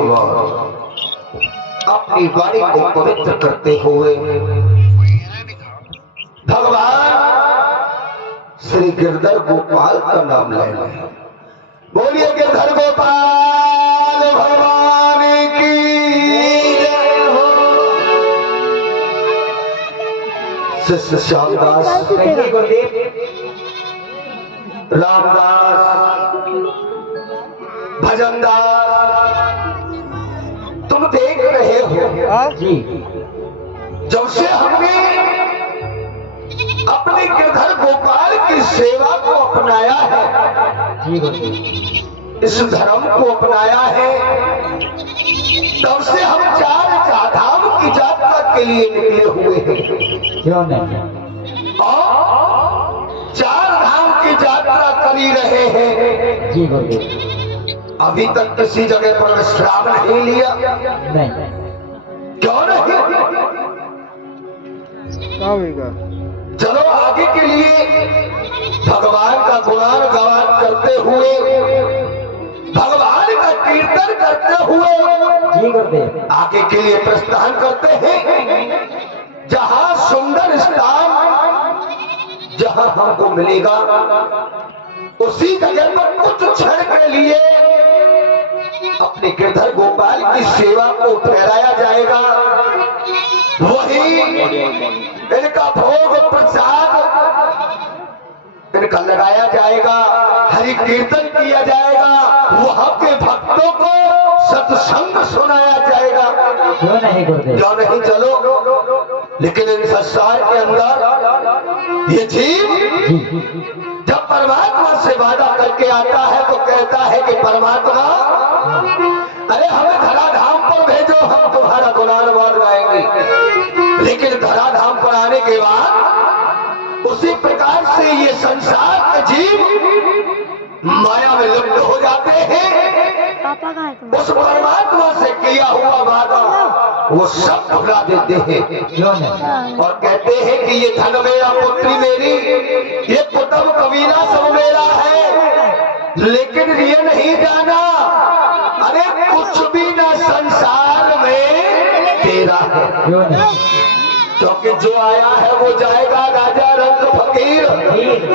भगवान अपनी वाणी को पवित्र करते हुए भगवान श्री गिरधर गोपाल का नाम ले रहे हैं। बोलिए गिरधर गोपाल भगवान की जय हो। शिष्य श्यामदास, रामदास, भजनदास, तुम देख रहे हो जी। जब से हमने अपने गिरधर गोपाल की सेवा को अपनाया है, इस धर्म को अपनाया है, तब से हम चार धाम की यात्रा के लिए निकले हुए हैं। क्यों नहीं? और चार धाम की यात्रा कर ही रहे हैं। जी गुरुदेव। अभी तक किसी जगह पर विश्राम नहीं लिया। नहीं। क्यों नहीं? चलो आगे के लिए भगवान का गुणान गान करते हुए, भगवान का कीर्तन करते हुए जी गुरुदेव। आगे के लिए प्रस्थान करते हैं। जहां सुंदर स्थान जहां हमको मिलेगा, उसी जगह पर कुछ क्षण के लिए अपने गिरधर गोपाल की सेवा को ठहराया जाएगा। वही इनका भोग प्रसाद इनका लगाया जाएगा, हरि कीर्तन किया जाएगा, वहां के भक्तों को सत्संग सुनाया जाएगा। क्यों नहीं गुरुदेव? क्यों नहीं? चलो। लेकिन इन संसार के अंदर ये जीव जब परमात्मा से वादा करके आता है तो कहता है कि परमात्मा, अरे हमें धराधाम पर भेजो, हम तुम्हारा गुणानुवाद गाएंगे। लेकिन धराधाम पर आने के बाद उसी प्रकार से ये संसार के जीव माया में लिप्त हो जाते हैं। उस परमात्मा से किया हुआ वादा वो सब भुला देते हैं। क्यों नहीं? और कहते हैं कि ये धन मेरा, पुत्री मेरी, ये कुटुंब कबीला सब मेरा है। लेकिन ये नहीं जाना, अरे कुछ भी ना संसार में तेरा है। क्यों नहीं? क्योंकि जो आया है वो जाएगा, राजा रंग फकीर।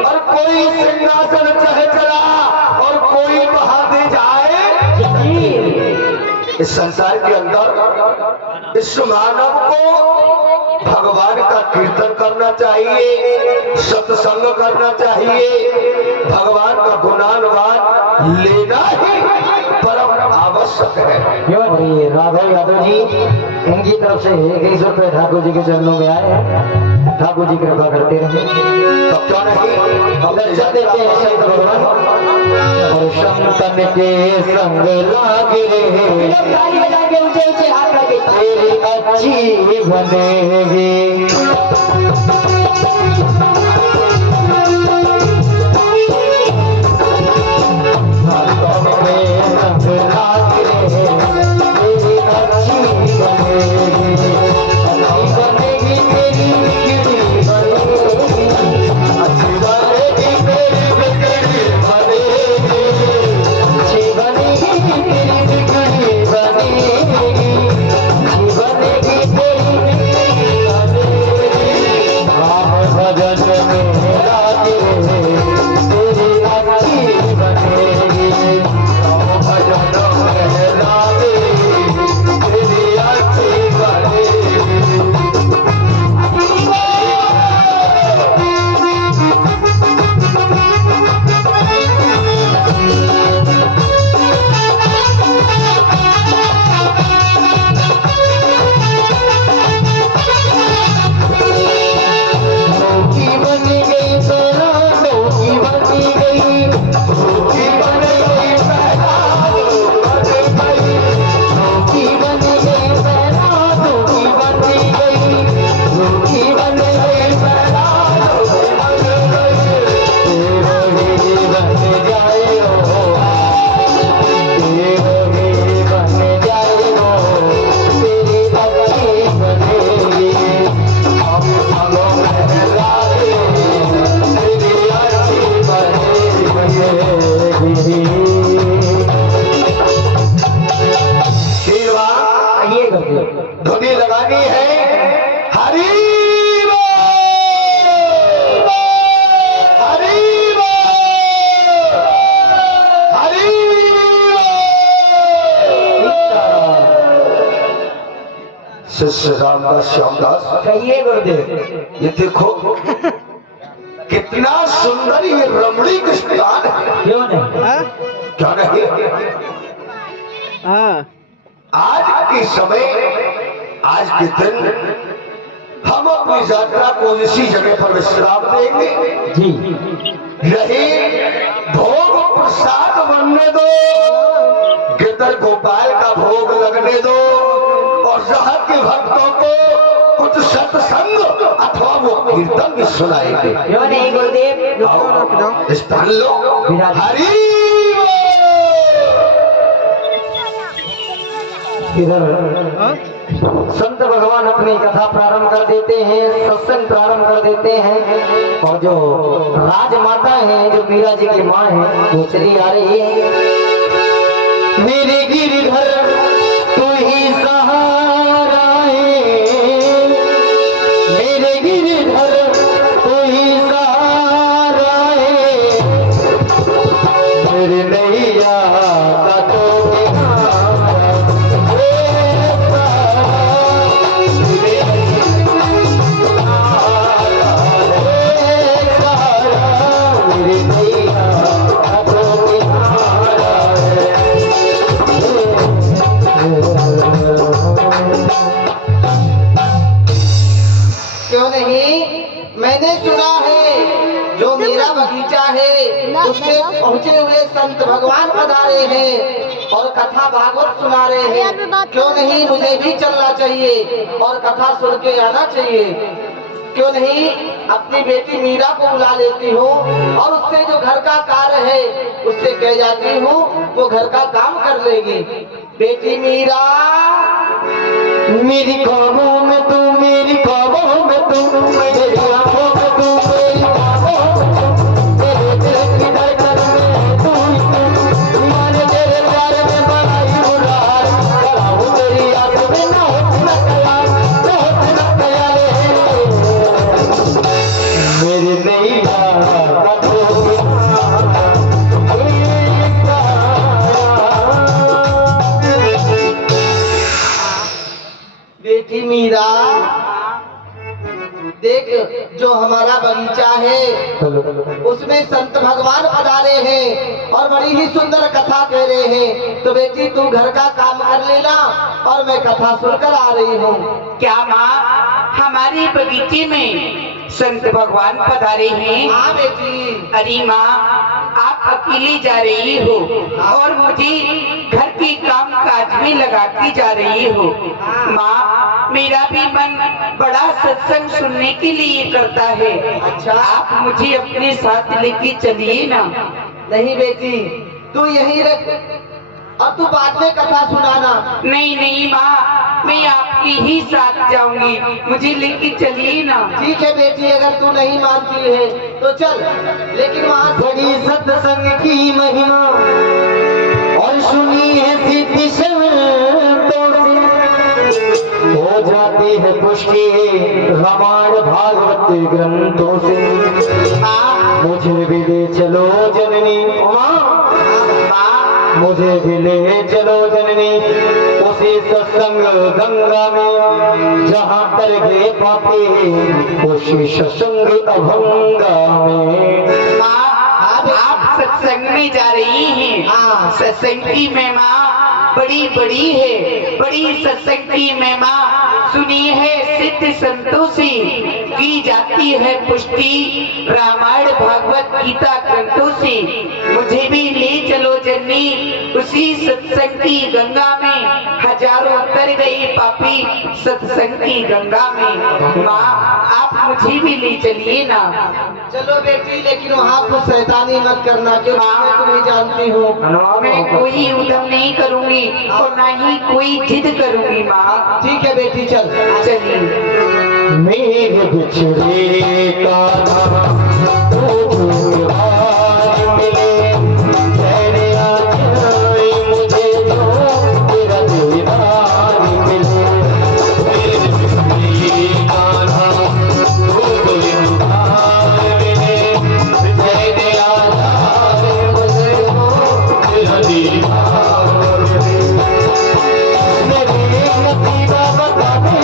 और कोई सिंहासन चढ़ चला और कोई बहादे जाए। इस संसार के अंदर इस मानव को भगवान का कीर्तन करना चाहिए, सत्संग करना चाहिए, भगवान का गुणानुवाद लेना ही परम आवश्यक है। क्यों नहीं? राघव यादव जी, इनकी तरफ से 21 रुपए ठाकुर जी के चरणों में आए हैं। ठाकुर जी कृपा करते रहे। तो क्यों नहीं दर्शन देते हैं संत भगवान। और संतन के संग लागे तेरी अच्छी बनेगी। शिष्य रामदास श्यामदास, कहिए गुरुदेव। ये देखो कितना सुंदर ये रमणीक स्थान है, क्यों नहीं? क्या नहीं? आज के समय, आज के दिन हम अपनी यात्रा को इसी जगह पर विश्राम देंगे। जी यही भोग प्रसाद बनने दो, गिरधर गोपाल का भोग लगने दो, और यहाँ के भक्तों को कुछ सत्संग अथवा वो कीर्तन भी सुनाएंगे। क्यों नहीं गुरुदेव? स्थान लो। हरि इधर संत भगवान अपनी कथा प्रारंभ कर देते हैं, सत्संग प्रारंभ कर देते हैं, और जो राजमाता है, जो मीरा जी की माँ है, वो चली आ रही है। मेरे गिरधर तू ही सहारा है, मेरे गिरधर तू ही सहारा है, मेरे नैया का तो क्यों नहीं? मैंने सुना है जो मेरा बगीचा है उसमें पहुँचे हुए संत भगवान पधारे हैं और कथा भागवत सुना रहे हैं। क्यों नहीं मुझे भी चलना चाहिए और कथा सुन के आना चाहिए? क्यों नहीं अपनी बेटी मीरा को बुला लेती हूँ और उससे जो घर का कार्य है उससे कह जाती हूँ, वो घर का काम कर लेगी। बेटी मीरा, मेरी ख्वाबों में तू, मेरी ख्वाबों में तू, मेरी आंखों में तू, मेरी ख्वाबों में तू, मेरे दिल की धड़कन में तू ही तू, माने तेरे प्यार में बड़ा ही बुरा हाल, खड़ा हूँ तेरी याद में, ना होती ना ख्याल, ना होती ना ख्याल है। मेरी नैया का तो बेटी मीरा, देख जो हमारा बगीचा है उसमें संत भगवान पधारे हैं और बड़ी ही सुंदर कथा कह रहे हैं। तो बेटी तू घर का काम कर लेना और मैं कथा सुनकर आ रही हूँ। क्या माँ, हमारे बगीचे में संत भगवान पधारे हैं? हाँ बेटी। अरे माँ, आप अकेली जा रही हो और मुझे घर के काम काज में लगाती जा रही हो। माँ, मेरा भी मन बड़ा सत्संग सुनने के लिए करता है। अच्छा, आप मुझे अपने साथ लेके चलिए ना। नहीं बेटी, तू यहीं रख और तू बाद में कथा सुनाना। नहीं नहीं माँ, मैं आपके ही साथ जाऊंगी, मुझे लेके चलिए ना। ठीक है बेटी, अगर तू नहीं मानती है तो चल, लेकिन वहाँ बड़ी सत्संग की महिमा और सुनी है सिद्धि संतों से, हो जाती है पुष्टि रामायण भागवत ग्रंथों से। मुझे भी ले चलो जननी, मुझे भी ले चलो जननी, उसी सत्संग गंगा में जहाँ तर गए पापी, उसी सत्संग अभंगा में। आप सत्संग में जा रही हैं? हाँ। सत्संग की महिमा बड़ी बड़ी है, बड़ी सत्संग की महिमा सुनी है सिद्ध संतों से, की जाती है पुष्टि रामायण भागवत गीता ग्रंथों से। मुझे भी ले चलो जननी, उसी सत्संग की गंगा में, हजारों तर गए पापी सत्संग की गंगा में। माँ, आप मुझे भी ले चलिए ना। चलो बेटी, लेकिन वहाँ कुछ शैतानी मत करना, क्योंकि मैं तुम्हें जानती हूँ। मैं कोई उद्यम नहीं करूंगी और ना ही कोई जिद करूंगी माँ। ठीक है बेटी, चल चलिए। मेरे बिछड़े का मिले, चैन आ जाए मुझे जो तेरा दीदार मिले। मेरे बिछड़े का मिले, चैन आ जाए मुझे जो तेरा दीदार मिले। मेरे नसीबा बता दे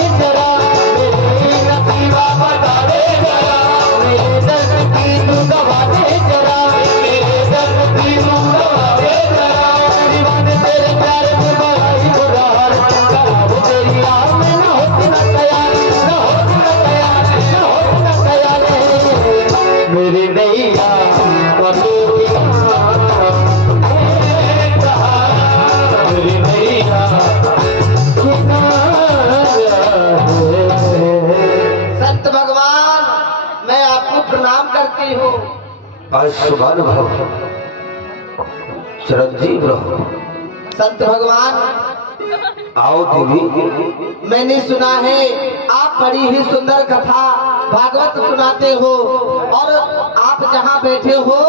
आयुष्मान भव, चिरंजीव रहो। संत भगवान, आओ देवी। मैंने सुना है आप बड़ी ही सुंदर कथा भागवत सुनाते हो, और आप जहाँ बैठे हो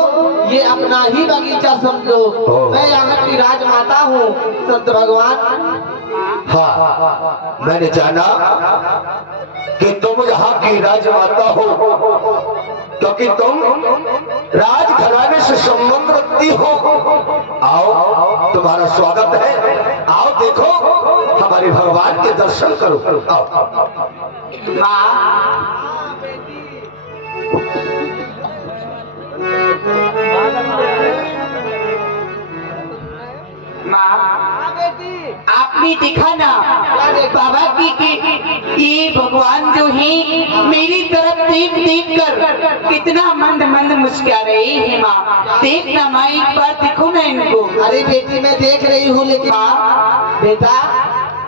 ये अपना ही बगीचा समझो। मैं यहाँ की राजमाता हूँ संत भगवान। हाँ, मैंने जाना कि तुम यहाँ की राजमाता हो, क्योंकि तुम राजघराने से संबंध रखती हो। आओ, तुम्हारा स्वागत है। आओ देखो, हमारे भगवान के दर्शन करो। आओ। आपने देखा ना बाबा की ये भगवान जो है मेरी तरफ देख देख कर कितना मंद मंद मुस्कुरा रहे हैं। माँ देखना, माँ एक बार देखो ना इनको। अरे बेटी मैं देख रही हूँ, लेकिन बेटा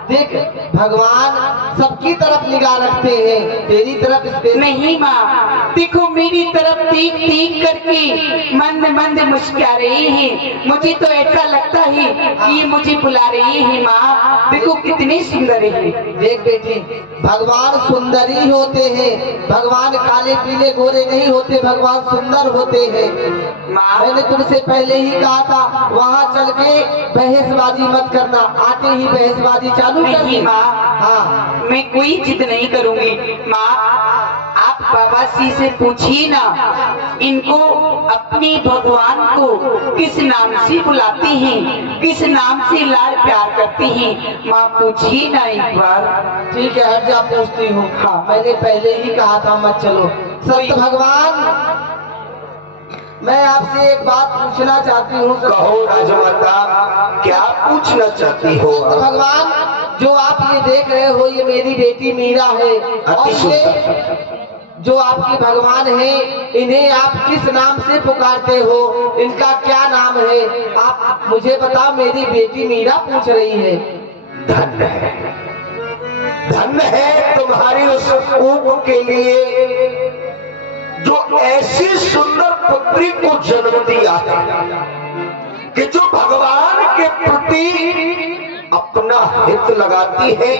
देख, भगवान सबकी तरफ निगाह रखते हैं, तेरी तरफ स्पेशल नहीं माँ, देखो मेरी तरफ देख देख करके मंद मंद मुस्कुरा रहे हैं। मुझे तो ऐसा लगता है कि ये मुझे बुला रही है। माँ देखो कितने सुंदर है। देख बेटी, भगवान सुंदर ही होते हैं, भगवान काले पीले गोरे नहीं होते, भगवान सुंदर होते हैं। माँ मैंने तुमसे पहले ही कहा था वहाँ चल के बहसबाजी मत करना, आते ही बहसबाजी चालू कर नहीं दी। माँ, हाँ, मैं कोई जिद नहीं करूंगी। माँ आप बाबा जी से पूछिए ना, इनको अपने भगवान को किस नाम से बुलाते हैं, किस नाम से लाड प्यार करते हैं। माँ पूछिए ना एक बार। ठीक है, हट जा, पूछती हूँ। हाँ, मैंने पहले ही कहा था मत चलो। संत भगवान, मैं आपसे एक बात पूछना चाहती हूँ। कहो राजमाता, क्या पूछना चाहती हो? संत भगवान, जो आप ये देख रहे हो ये मेरी बेटी मीरा है, और ये जो आपके भगवान है इन्हें आप किस नाम से पुकारते हो, इनका क्या नाम है? आप मुझे बताओ, मेरी बेटी मीरा पूछ रही है। धन्य है, धन्य है तुम्हारी उस ऊप के लिए जो ऐसी सुंदर पुत्री को जन्म दिया है कि जो भगवान के प्रति अपना हित लगाती है,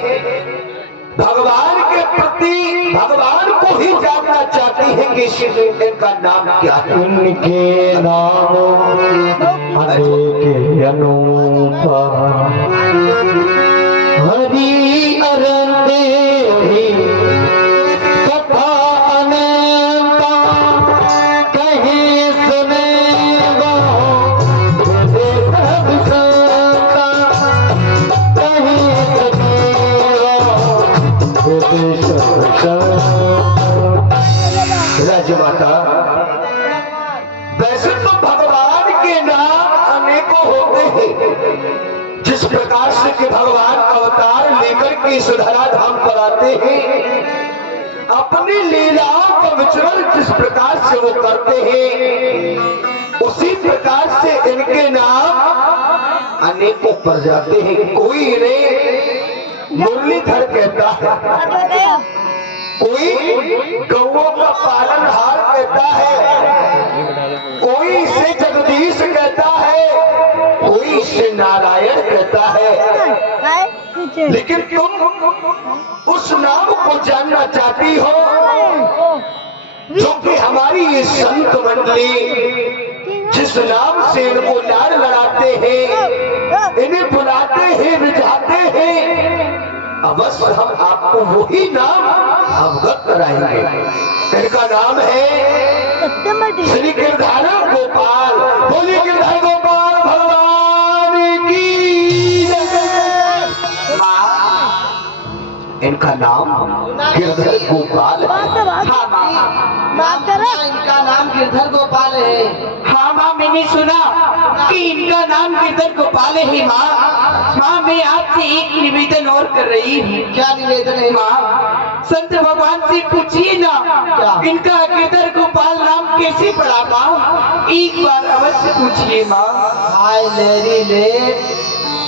भगवान के प्रति भगवान को ही जानना चाहती है कि इनका नाम क्या है। उनके नाम अनेक अनूठा, हरि अरंदे कथा अनंता, कहीं सुनेगा सब संता, कहीं राजमाता, वैसे तो भगवान के नाम अनेकों होते हैं। जिस प्रकार से कि भगवान अवतार लेकर के इस धराधाम पर आते हैं, अपनी लीलाओं का विचरण जिस प्रकार से वो करते हैं, उसी प्रकार से इनके नाम अनेकों पर जाते हैं। कोई इन्हें मुरलीधर कहता है, कोई गौओं का पालनहार कहता है, कोई इसे जगदीश कहता है, कोई इसे नारायण कहता है। लेकिन तुम उस नाम को जानना चाहती हो जो कि हमारी ये संत मंडली जिस नाम से इनको लाड लड़ाते हैं, इन्हें बुलाते हैं, रिझाते हैं, अवश्य हम आपको वही नाम अवगत कराएंगे। इनका नाम है श्री गिरधारी गोपाल। बोलिए गिरधारी गोपाल भगवान की जय। इनका नाम गिरधर गोपाल है। हाँ माँ, इनका नाम गिरधर गोपाल है। हाँ माँ, मैंने सुना कि इनका नाम गिरधर गोपाल है। माँ मैं आपसे एक निवेदन और कर रही हूँ। क्या निवेदन है? माँ संत भगवान से पूछिए ना, इनका गिरधर गोपाल नाम कैसे पड़ा? माँ एक बार अवश्य पूछिए माँ। हाय लेरी ले,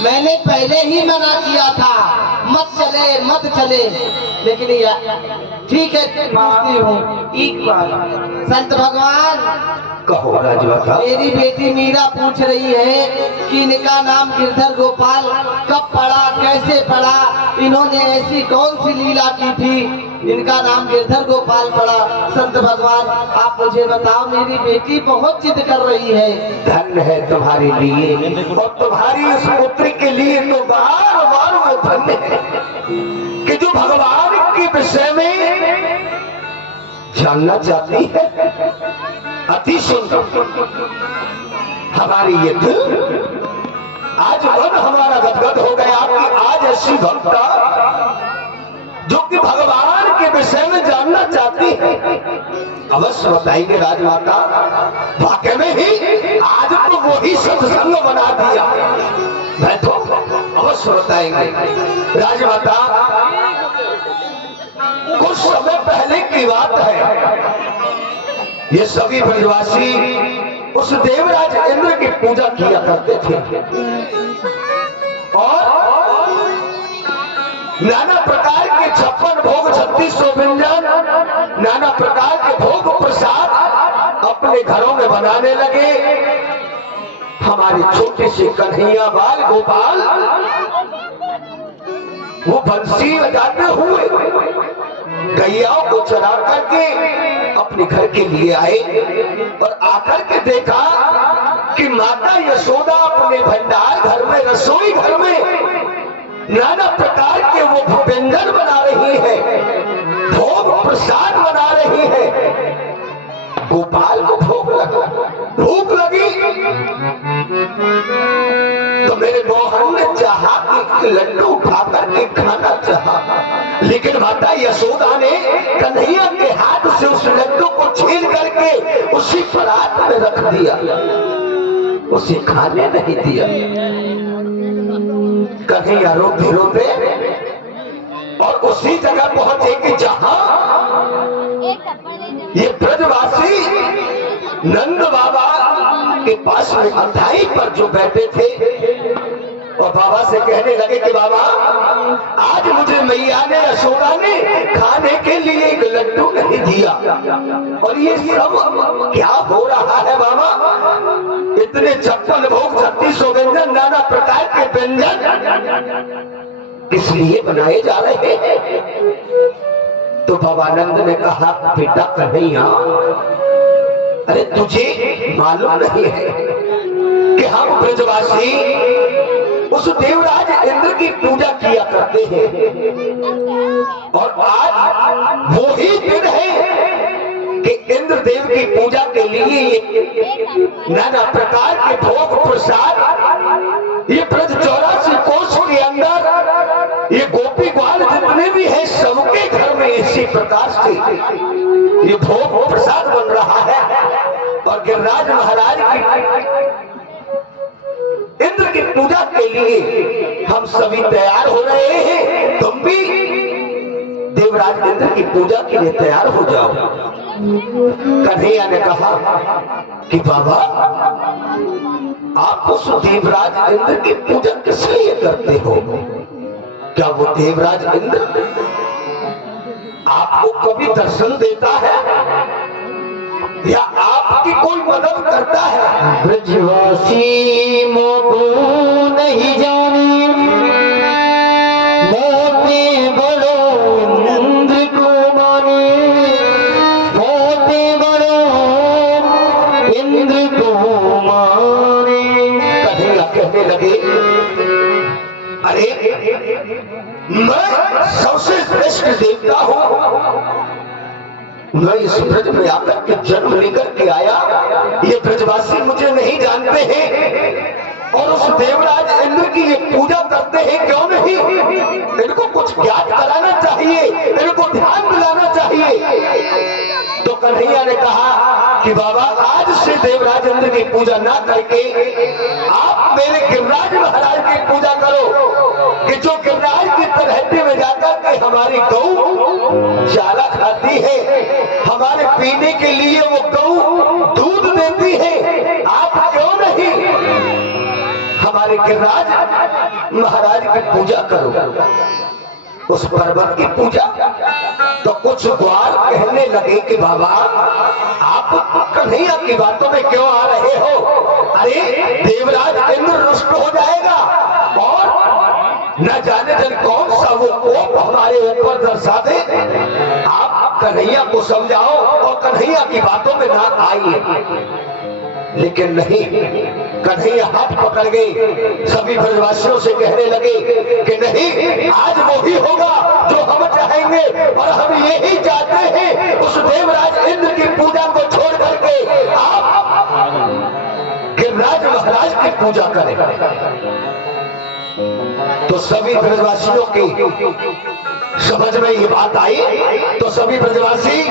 मैंने पहले ही मना किया था मत चले मत चले, लेकिन ठीक है पूछती हूँ। एक बार संत भगवान, कहो राजमाता। मेरी बेटी मीरा पूछ रही है कि इनका नाम गिरधर गोपाल कब पड़ा, कैसे पड़ा, इन्होंने ऐसी कौन सी लीला की थी, इनका नाम गिरधर गोपाल पड़ा। संत भगवान आप मुझे बताओ, मेरी बेटी बहुत जिद कर रही है। धन्य है तुम्हारे लिए और तुम्हारी इस पुत्री के लिए तो बार बार वो धन्य है कि जो भगवान के विषय में जानना चाहती है। अति सुंदर हमारी ये दिल, आज मन हमारा गदगद हो गया कि आज ऐसी भक्ता जो कि भगवान के विषय में जानना चाहती है। अवश्य बताएंगे राजमाता, वाकई में ही आज तो वही सत्संग बना दिया। मैं तो अवश्य बताएंगे राजमाता। कुछ समय पहले की बात है, ये सभी ब्रजवासी उस देवराज इंद्र की पूजा किया करते थे और नाना प्रकार के 56 भोग 3600 व्यंजन, नाना प्रकार के भोग प्रसाद अपने घरों में बनाने लगे। हमारे छोटे से कन्हैया बाल गोपाल वो बंसी बजाते हुए गैयाओं को चरा करके अपने घर के लिए आए और आकर के देखा कि माता यशोदा अपने भंडार घर में, रसोई घर में नाना प्रकार के वो व्यंजन बना रही है, भोग प्रसाद बना रही है। गोपाल को भूख लगी तो मेरे मोहन ने चाहा कि लड्डू उठा करके खाना चाहा, लेकिन माता यशोदा ने कन्हैया के हाथ से उस लड्डू को छीन करके उसी परात में रख दिया, उसे खाने नहीं दिया। कन्हैया रोते रोते और उसी जगह पहुंचे कि जहां ये ब्रजवासी नंद बाबा के पास में अथाई पर जो बैठे थे और बाबा से कहने लगे कि बाबा आज मुझे मैया ने, यशोदा ने खाने के लिए एक लड्डू नहीं दिया और ये सब क्या हो रहा है बाबा? इतने 56 भोग 3600 व्यंजन, नाना प्रकार के व्यंजन किस लिए बनाए जा रहे हैं? तो बाबानंद ने कहा बेटा कन्हैया, अरे तुझे मालूम नहीं है कि हम ब्रजवासी उस देवराज इंद्र की पूजा किया करते हैं और आज वो ही दिन है कि इंद्र देव की पूजा के लिए नाना प्रकार के भोग प्रसाद ये ब्रज 84 कोष के अंदर ये गोपी ग्वाल जितने भी है सबके घर में इसी प्रकार से ये भोग प्रसाद बन रहा है और गिरिराज महाराज की इंद्र की पूजा के लिए हम सभी तैयार हो रहे हैं। तुम भी देवराज इंद्र की पूजा के लिए तैयार हो जाओ। कन्हैया ने कहा कि बाबा आप उस देवराज इंद्र की पूजा किस लिए करते हो? क्या वो देवराज इंद्र आपको कभी दर्शन देता है या आपकी कोई मदद करता है? ब्रजवासी मोको नहीं जानी, मोते बड़ो इंद्र को माने, मोते बड़ो इंद्र को माने। कन्हैया कहने लगे अरे मैं सबसे श्रेष्ठ देवता हूं, मैं इस ब्रज में आकर के जन्म लेकर के आया, ये ब्रजवासी मुझे नहीं जानते हैं और उस देवराज इंद्र की ये पूजा करते हैं, क्यों नहीं? इनको कुछ ज्ञात कराना चाहिए, इनको ध्यान दिलाना चाहिए। तो कन्हैया ने कहा कि बाबा आज से देवराज इंद्र की पूजा ना करके आप मेरे गिरिराज महाराज की पूजा करो कि जो गिरिराज की तलहटी में जाकर के हमारी गौ चारा खाती है, हमारे पीने के लिए वो गौ दूध देती है। आप क्यों नहीं हमारे गिरिराज महाराज की पूजा करो? उस पर्वत की पूजा। तो कुछ ग्वाल कहने लगे कि बाबा आप कन्हैया की बातों में क्यों आ रहे हो? अरे देवराज इंद्र रुष्ट हो जाएगा और न जाने जन कौन सा वो कोप हमारे ऊपर दर्शा दे। आप कन्हैया को समझाओ और कन्हैया की बातों में ना आइए। लेकिन नहीं, कन्हैया हाथ पकड़ गए, सभी ब्रजवासियों से कहने लगे कि नहीं, आज वो ही होगा जो हम चाहेंगे और हम यही चाहते हैं उस देवराज इंद्र की पूजा को छोड़ करके आप गिरिराज महाराज की पूजा करें। तो सभी ब्रजवासियों की समझ में ये बात आई। तो सभी ब्रजवासी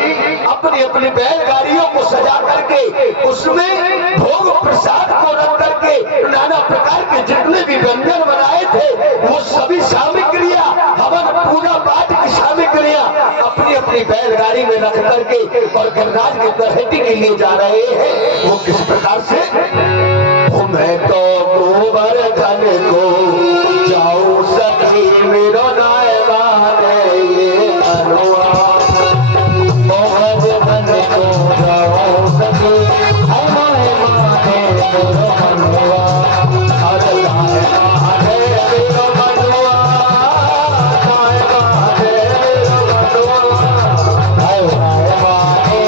अपनी अपनी बैलगाड़ियों को सजा करके उसमें भोग प्रसाद को रख करके नाना प्रकार के जितने भी व्यंजन बनाए थे वो सभी सामग्रियां, हवन पूजा पाठ की सामग्रियां अपनी अपनी बैलगाड़ी में रख करके और गिरिराज की तलहटी के लिए जा रहे हैं। वो किस प्रकार से? मैं तो गोवर्धन को जाऊं सखी मेरो नायवा ये अनुआ, गोवर्धन को जाओ सखी हमारे माथे मेरो मनुआ, अरे गाय माथे मेरो मनुआ, गाय माथे मेरो मनुआ, गाय माथे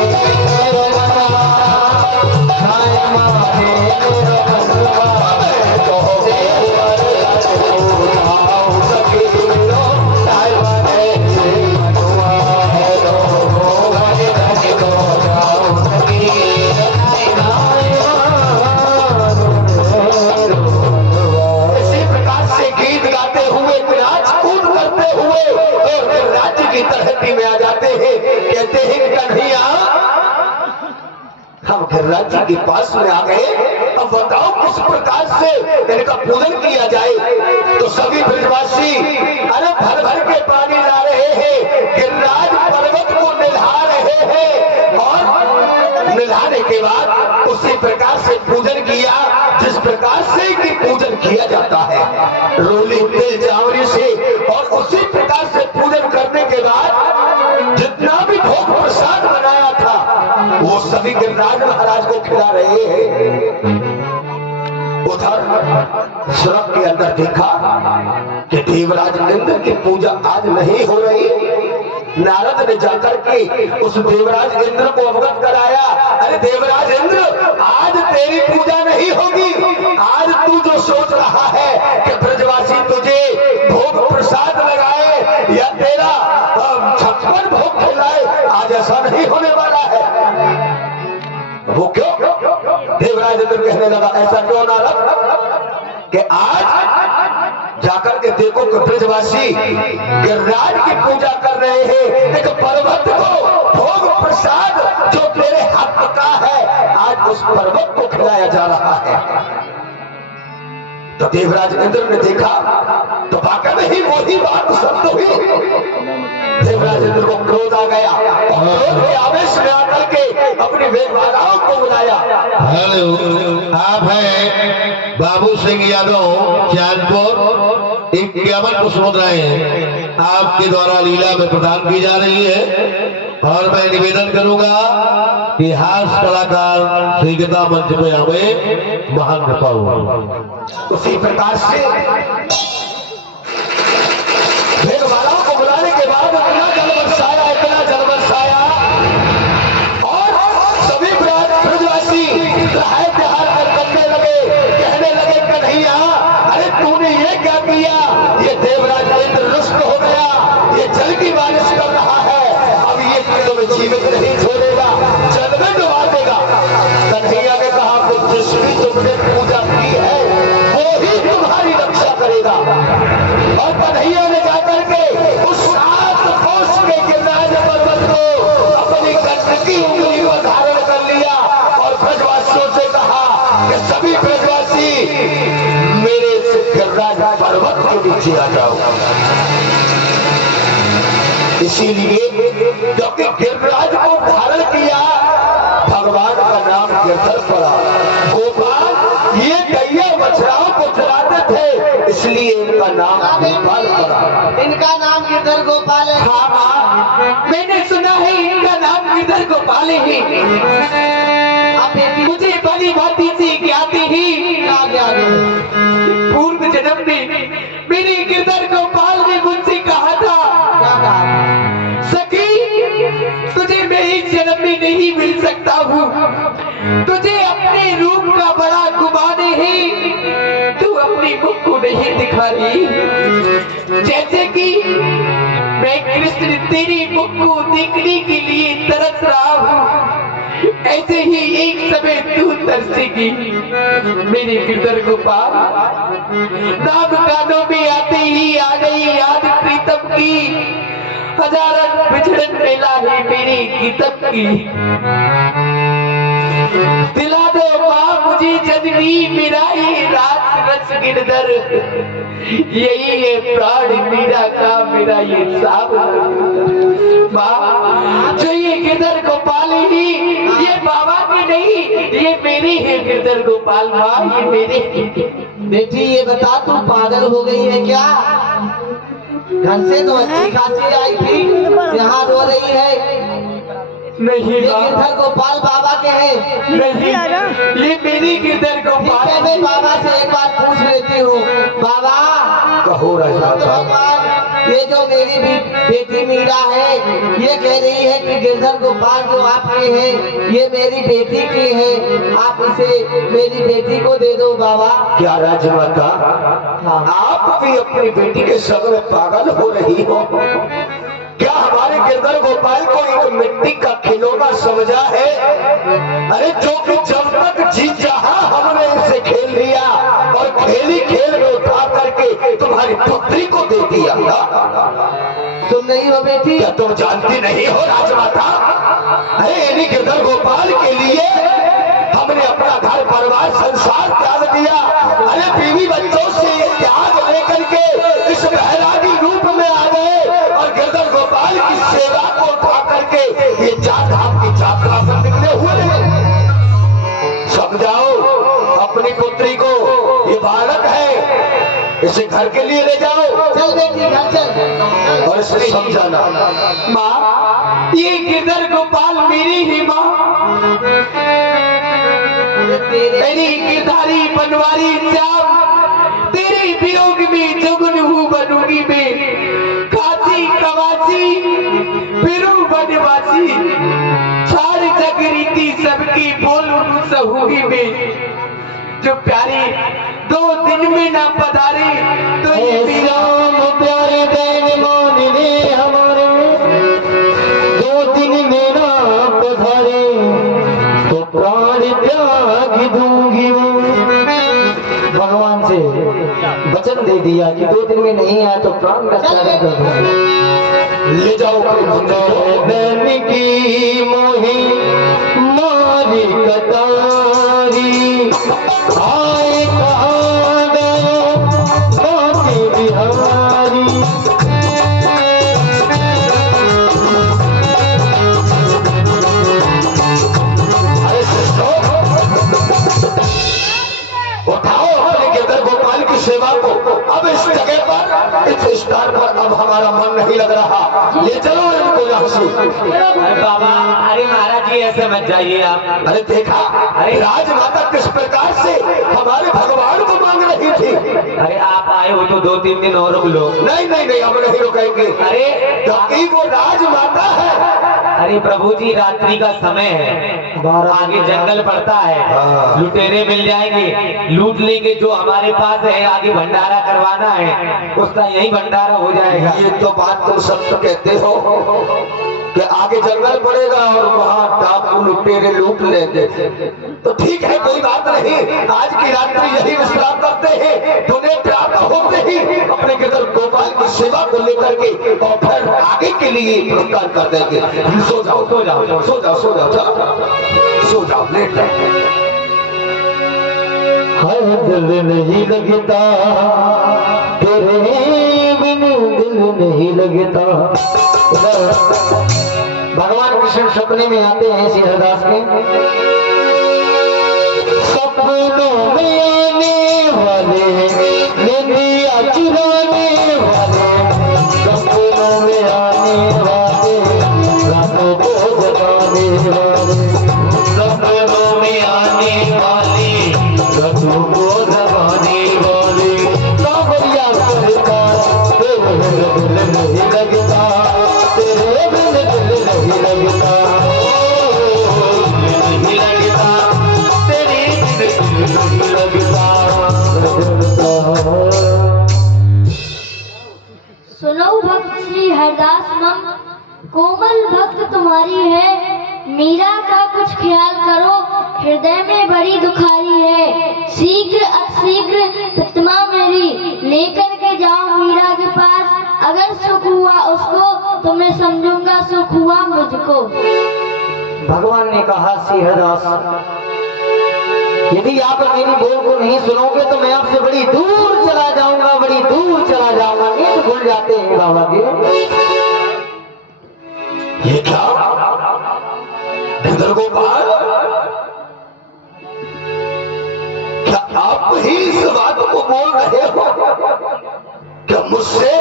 मेरो मनुआ, गाय माथे मेरो मनुआ, तो गोवर्धन को जाऊं सखी मेरो नायवा ये अनुआ, गोवर्धन को जाओ सखी इसी प्रकार से गीत गाते हुए नाच कूद करते हुए और राज्य की तलहटी में आ जाते हैं। कहते हैं कि कन्हैया हम गिरिराज जी के पास में आ गए, अब बताओ किस प्रकार से इनका पूजन किया जाए। तो सभी ब्रजवासी अरे भर भर के पानी ला रहे हैं, गिरिराज पर्वत को निल्हा रहे हैं और निल्हाने के बाद उसी प्रकार से पूजन किया जिस प्रकार से कि पूजन किया जाता है रोली तिल चावरी से। और उसी प्रकार से पूजन करने के बाद जितना भी भोग प्रसाद बनाया था वो सभी गिरिराज महाराज को खिला रहे हैं। उधर स्वर्ग के अंदर देखा कि देवराज इंद्र की पूजा आज नहीं हो रही। नारद ने जाकर के उस देवराज इंद्र को अवगत कराया, अरे देवराज इंद्र आज तेरी पूजा नहीं होगी, आज तू जो सोच रहा है कि ब्रजवासी तुझे भोग प्रसाद लगाए या तेरा 56 भोग खिलाए, आज ऐसा नहीं होने वाला है। वो क्यों? देवराज इंद्र कहने लगा, ऐसा क्यों नारद कि आज जाकर के देखो कि ब्रजवासी गिरिराज की पूजा कर रहे हैं, एक पर्वत को भोग प्रसाद जो तेरे हाथ का है आज उस पर्वत को खिलाया जा रहा है। तो देवराज इंद्र ने देखा तो वाकई में ही वही बात सत्य हुई। देवराज इंद्र को क्रोध आ गया और क्रोध के आवेश में आकर के अपनी वेदवालाओं को बुलाया। हेलो, आप हैं बाबू सिंह यादव चांदपुर, 51 को सुन रहे हैं। आपके द्वारा लीला में प्रदान की जा रही है और मैं निवेदन करूंगा कि हास्य कलाकार श्री गीता मंच में हमें महान कृपा हो। उसी प्रकार से वेदवालाओं को बुलाने के बाद इतना जल बरसाया और सभी ब्रजवासी लहाय त्योहार करने लगे, कहने लगे कन्हैया अरे तूने ये क्या किया? ये देवराज इंद्र रुष्ट हो गया, ये जल की बारिश कर रहा है, अब ये तुम्हें जीवित नहीं छोड़ेगा, जल में डुबा देगा। कन्हैया ने कहा कि जिसकी तुमने पूजा की है वो ही तुम्हारी रक्षा करेगा। और कन्हैया ने जाकर के उस 7 कोस के गिरिराज पर्वत को अपनी कंठ की उंगली पर धारण कर लिया और ब्रजवासियों से कहा कि सभी ब्रजवासी मेरे गिरिराज पर्वत के नीचे आ जाओ। इसीलिए क्योंकि गिरिराज को धारण किया, भगवान का नाम गिरधर पड़ा। गोपाल ये गैया बछड़ाओं को चराते थे है, इसलिए इनका नाम गोपाल पड़ा। इनका नाम गिरधर गोपाल है। हाँ माँ, मैंने सुना है इनका नाम गिरधर गोपाल है। आप बेटी मुझे भली भांति से ज्ञात ही क्या ज्ञान है? पूर्व जन्म में मेरे गिरधर गोपाल ने मुझसे कहा था, क्या कहा? सखी तुझे मैं इस जन्म में नहीं मिल सकता हूँ, तुझे अपने रूप का बड़ा गुमान है, तू अपनी मुख को नहीं दिखा रही। जैसे कि मैं कृष्ण तेरी मुख को देखने के लिए तरस रहा हूँ, ऐसे ही एक समय तू तरसेगी मेरे गिरधर गोपाल। नाम कानों में आते ही आ गई याद प्रीतम की, हजारन बिछड़न मेला है मेरी गीतम की। दिला दो माँ मुझे जननी मेरा ये राज रस गिरधर, यही है प्राण मीरा का मेरा ये सावन। माँ जो ये गिरधर गोपाल ही, ये बाबा की नहीं, ये मेरी है गिरधर गोपाल। माँ ये मेरे बेटी ये बता तू पागल हो गई है क्या? घर से तो अच्छी खासी आई थी, यहाँ रो रही है। नहीं ये माँ, गिरधर गोपाल बाबा के हैं। नहीं ये मेरी गिरधर ठीक है, गोपाल। मैं बाबा से एक बार पूछ लेती हूँ। बाबा कहो राजा तो का भगवान, ये जो मेरी बेटी मीरा है, ये कह रही है कि गिरधर गोपाल जो आपके हैं ये मेरी बेटी की है, आप इसे मेरी बेटी को दे दो बाबा। क्या राजमाता, हाँ। आप भी अपनी बेटी के संग में पागल हो रही हो? क्या हमारे गिरधर गोपाल को एक मिट्टी का खिलौना समझा है? अरे जो कि जब तक जी चाहा हमने इसे खेल लिया और खेली खेल में उठा करके तुम्हारी पुत्री को दे दिया। तुम नहीं हो बेटी? क्या तुम जानती नहीं हो राजमाता? अरे इन्हीं गिरधर गोपाल के लिए हमने अपना घर परिवार संसार त्याग दिया। अरे बीवी बच्चों से ये त्याग लेकर के इस बहरागी रूप में आ गए और गिरधर गोपाल की सेवा को उठा करके ये चार धाम की यात्रा पर निकले हुए हैं। समझाओ अपनी पुत्री को, ये बालक है, इसे घर के लिए ले जाओ चल बेटी घर चल। और इसे समझाना। माँ ये गिरधर गोपाल मेरी ही माँ, तेरे मेरी गिरधारी बनवारी श्याम, तेरे वियोग में जुगन हूँ बनूंगी मैं, काशी कवासी फिरू बनवासी, चार जग रीति सबकी बोलूं सहूगी मैं। जो प्यारी 2 दिन में ना पधारे तो ये मेरा श्याम प्यारे देन मान ले हमारे, 2 दिन मेरा पधारे तो प्राण त्याग दूंगी मैं। भगवान से वचन दे दिया कि 2 दिन में नहीं आया तो प्राण का त्याग कर दूंगी। ले जाओ अपनी पुत्री को। बैन की मोही मारी कतारी, आए कहाँ गए बाकी बिहारी। अरे शिष्टो, उठाओ अपने गिरधर गोपाल की सेवा को। अब इस जगह पर, इस स्थान पर अब हमारा मन नहीं लग रहा। ले चलो इनको यहाँ से। अरे बाबा, अरे महाराज जी ऐसे मत जाइए आप। अरे देखा, अरे राजमाता किस प्रकार से हमारे भगवान को मांग रही थी। अरे आप आए हो तो 2-3 दिन और रुक लो। नहीं नहीं नहीं, हम नहीं रुकेंगे। अरे क्योंकि वो राजमाता है। अरे प्रभु जी रात्रि का समय है, आगे जंगल पड़ता है, हाँ। लुटेरे मिल जाएंगे, लूट लेंगे। जो हमारे पास है आगे भंडारा करवाना है, उसका यही भंडारा हो जाएगा। ये तो बात तुम सत्य कहते हो कि आगे जंगल पड़ेगा और वहाँ डाकू लुटेरे लूट लेंगे। तो ठीक है, कोई बात नहीं। आज की रात्रि यही विश्राम करते हैं। तुम्हें प्राप्त होते ही अपने गिरधर गोपाल की सेवा को लेकर के और फिर आगे के लिए प्रस्थान कर देंगे। सो जाओ सो जाओ सो जाओ सो जाओ, चलो सो जाओ, लेट जाओ। हर दिल नहीं लगता तेरे बिन, दिल नहीं लगता। भगवान कृष्ण सपने में आते हैं श्री हरदास के। सपनों में आने वाले भक्त श्री हरदास मम कोमल भक्त तुम्हारी है, मीरा का कुछ ख्याल करो, हृदय में बड़ी दुखारी है। शीघ्र अतिशीघ्र प्रतिमा मेरी लेकर के जाओ मीरा के पास, अगर सुख हुआ उसको तो मैं समझूंगा सुख हुआ मुझको। भगवान ने कहा श्री हरदास, यदि आप मेरी बोल को नहीं सुनोगे तो मैं आपसे बड़ी दूर चला जाऊंगा, बड़ी दूर चला जाऊंगा। नींद भूल जाते हैं बाबा के। ये क्या इंद्र गोपाल, क्या आप ही इस बात को बोल रहे हो? क्या मुझसे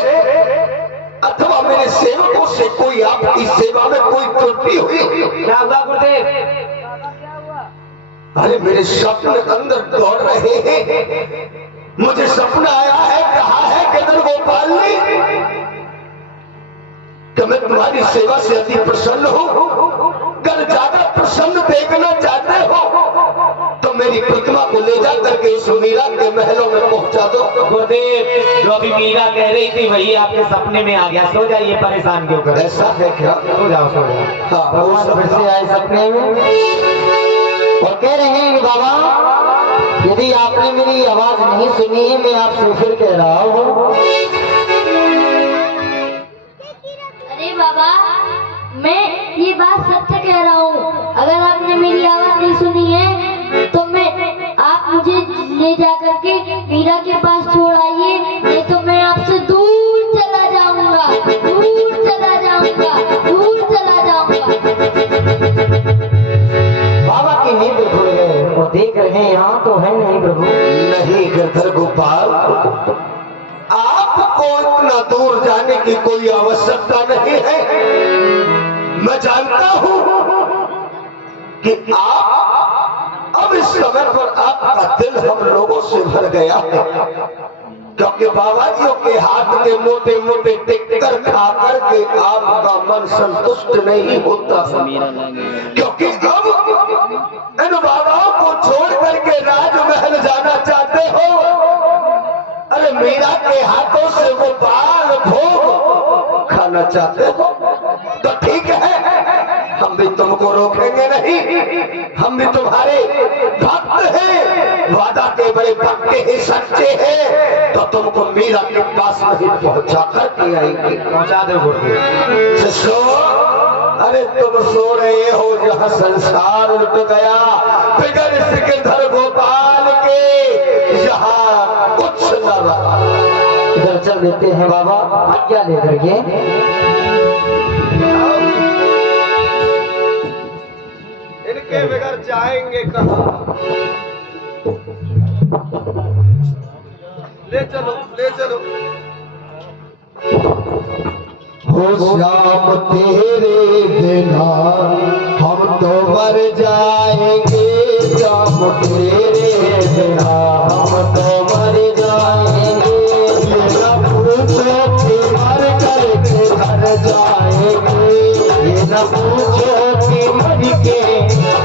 अथवा मेरे सेवकों से कोई आपकी सेवा में कोई त्रुटि हुई? क्या हुआ गुरुदेव? अरे मेरे सपने अंदर दौड़ रहे हैं, मुझे सपना आया है, कहा है केंद्र गोपाल ने कि मैं तुम्हारी सेवा से अति प्रसन्न हूँ, कल ज्यादा प्रसन्न देखना चाहते हो तो मेरी प्रतिमा को ले जा करके उस मीरा के महलों में पहुंचा दो। गुरुदेव, जो अभी मीरा कह रही थी वही आपके सपने में आ गया। सो जाइए, परेशान क्यों कर? ऐसा है क्या? सो जाओ, सो जाओ। हाँ, भगवान फिर से आए सपने में और कह रहे हैं बाबा, यदि आपने मेरी आवाज नहीं सुनी है, मैं आपसे फिर कह रहा हूँ। अरे बाबा, मैं ये बात सत्य कह रहा हूँ, अगर आपने मेरी आवाज नहीं सुनी है तो मैं आप मुझे ले जाकर के मीरा के पास छोड़ आइए, नहीं तो मैं आपसे दूर चला जाऊंगा, दूर चला जाऊंगा, दूर चला जाऊंगा। बाबा की नींद खुल गए और देख रहे हैं यहाँ तो है नहीं प्रभु। नहीं गिरधर गोपाल, आपको इतना दूर जाने की कोई आवश्यकता नहीं है। मैं जानता हूं कि आप अब इस समय पर आपका दिल हम लोगों से भर गया है, क्योंकि बाबाजियों के हाथ के मोटे मोटे टिक्कर खा करके आपका मन संतुष्ट नहीं होता, क्योंकि अब इन बाबाओं को छोड़ करके राजमहल जाना चाहते हो। अरे मीरा के हाथों से वो बाल भोग खाना चाहते हो तो ठीक है, हम भी तुमको रोकेंगे नहीं, हम भी तुम्हारे भक्त हैं, वादा के बड़े पक्के ही सच्चे हैं, तो तुमको मीरा के पास नहीं पहुंचा करके आएंगे। पहुंचा दो गुरुदेव। शिष्यो, अरे तुम सो रहे हो जहाँ संसार उल्ट गया, बिगड़ सिकंदर गोपाल के यहाँ कुछ न रहा। इधर चल देते हैं बाबा, आज्ञा लेकर के। इनके बगैर जाएंगे कहाँ? ले चलो, ले चलो। हो श्याम तेरे बिना हम तो मर जाएंगे, श्याम तेरे बिना हम तो मर जाएंगे, ये न पूछो कि मर करके घर जाएंगे, ये न पूछो कि मर के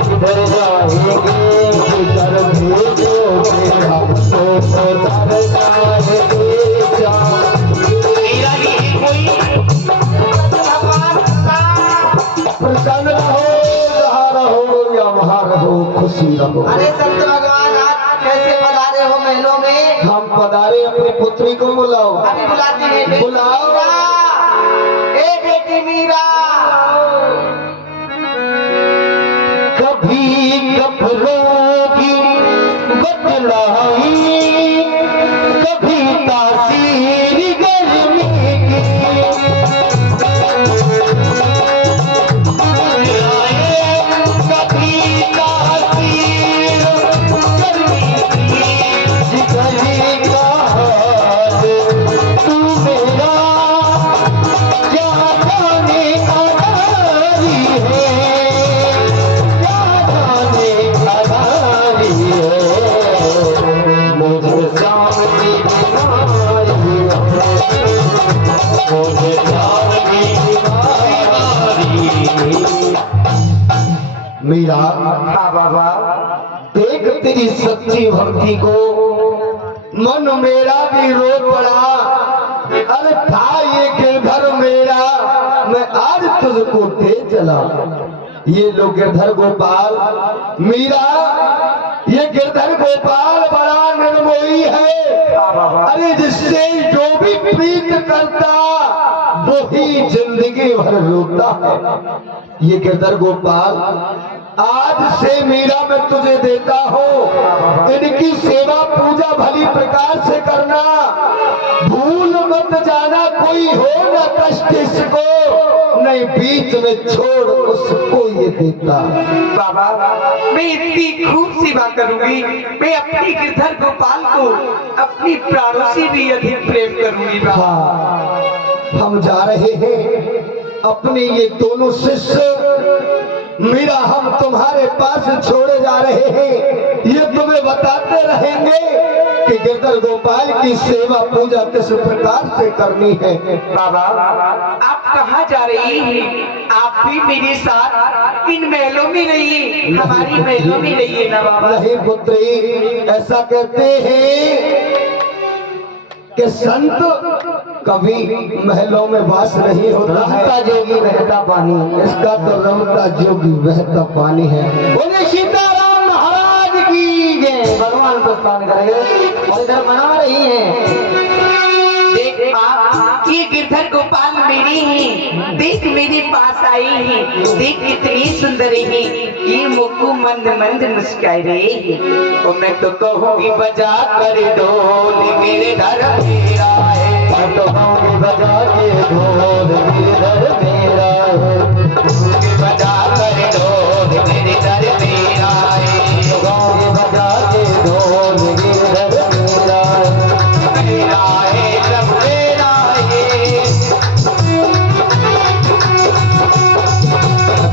किधर जाएंगे, किधर भेजोगे हम तो उधर जाएंगे। प्रसन्न रहो, जहाँ रहो या वहाँ रहो, खुशी रहो। अरे संत भगवान, आप कैसे पधारे हो महलों में? हम पधारे, अपनी पुत्री को बुलाओ। अभी बुलाती है बेटी बुलाओ। मीरा। ए बेटी मीरा, कभी कपड़ोगी बदलाई, कभी तासीर गर्मी की, कभी तासीर गर्मी की, जिगरी का हाल तू मेरा क्या जाने अनारी है, क्या जाने अनारी है, मुझे शाम की बीमारी है, मुझे शाम की बीमारी है। मीरा, हाँ बाबा, देख तेरी सच्ची भक्ति को, मन मेरा भी रो पड़ा। अरे था ये गिरधर मेरा, मैं आज तुझको दे चला। ये लोग गिरधर गोपाल मीरा, ये गिरधर गोपाल बड़ा निर्मोही है। अरे जिससे जो भी प्रीत करता वो ही जिंदगी भर रोता है। ये गिरधर गोपाल आज से मीरा मैं तुझे देता हूँ, इनकी सेवा पूजा भली प्रकार से करना, भूल मत जाना कोई हो न कष्ट इसको, नहीं बीच में छोड़ उसको ये देता। बाबा मैं इतनी खूब सेवा करूंगी, मैं अपनी गिरधर गोपाल को अपनी प्राणों से भी अधिक प्रेम करूंगी बाबा। हाँ, हम जा रहे हैं अपने ये दोनों शिष्य मीरा हम तुम्हारे पास छोड़े जा रहे हैं। ये तुम्हें बताते रहेंगे कि गिरधर गोपाल की सेवा पूजा किस प्रकार से करनी है। बाबा आप कहाँ जा रही हैं? आप भी मेरे साथ इन महलों में रहिए, हमारी महलों में रहिए ना बाबा। नहीं पुत्री, ऐसा कहते हैं कि संत कभी महलों में वास नहीं होता है। रमता जोगी बहता पानी, इसका तो रमता जोगी बहता पानी है। बोले सीताराम महाराज की जय। भगवान प्रस्थान करेंगे और इधर मना रही है। देख माँ, ये गिरधर गोपाल मेरी है, देख मेरे पास आई है, देख कितनी सुंदर है, ये मुक्कू मंद मंद मुस्काई रही है। तो मैं तो कहूँगी बजा कर ढोल मेरे घर मेरा है, मैं तो कहूँगी बजा के ढोल गिरधर मेरा है, बजा कर ढोल मेरे घर मेरा है, कहूँगी बजा के ढोल गिरधर मेरा है, मेरा है सब मेरा है।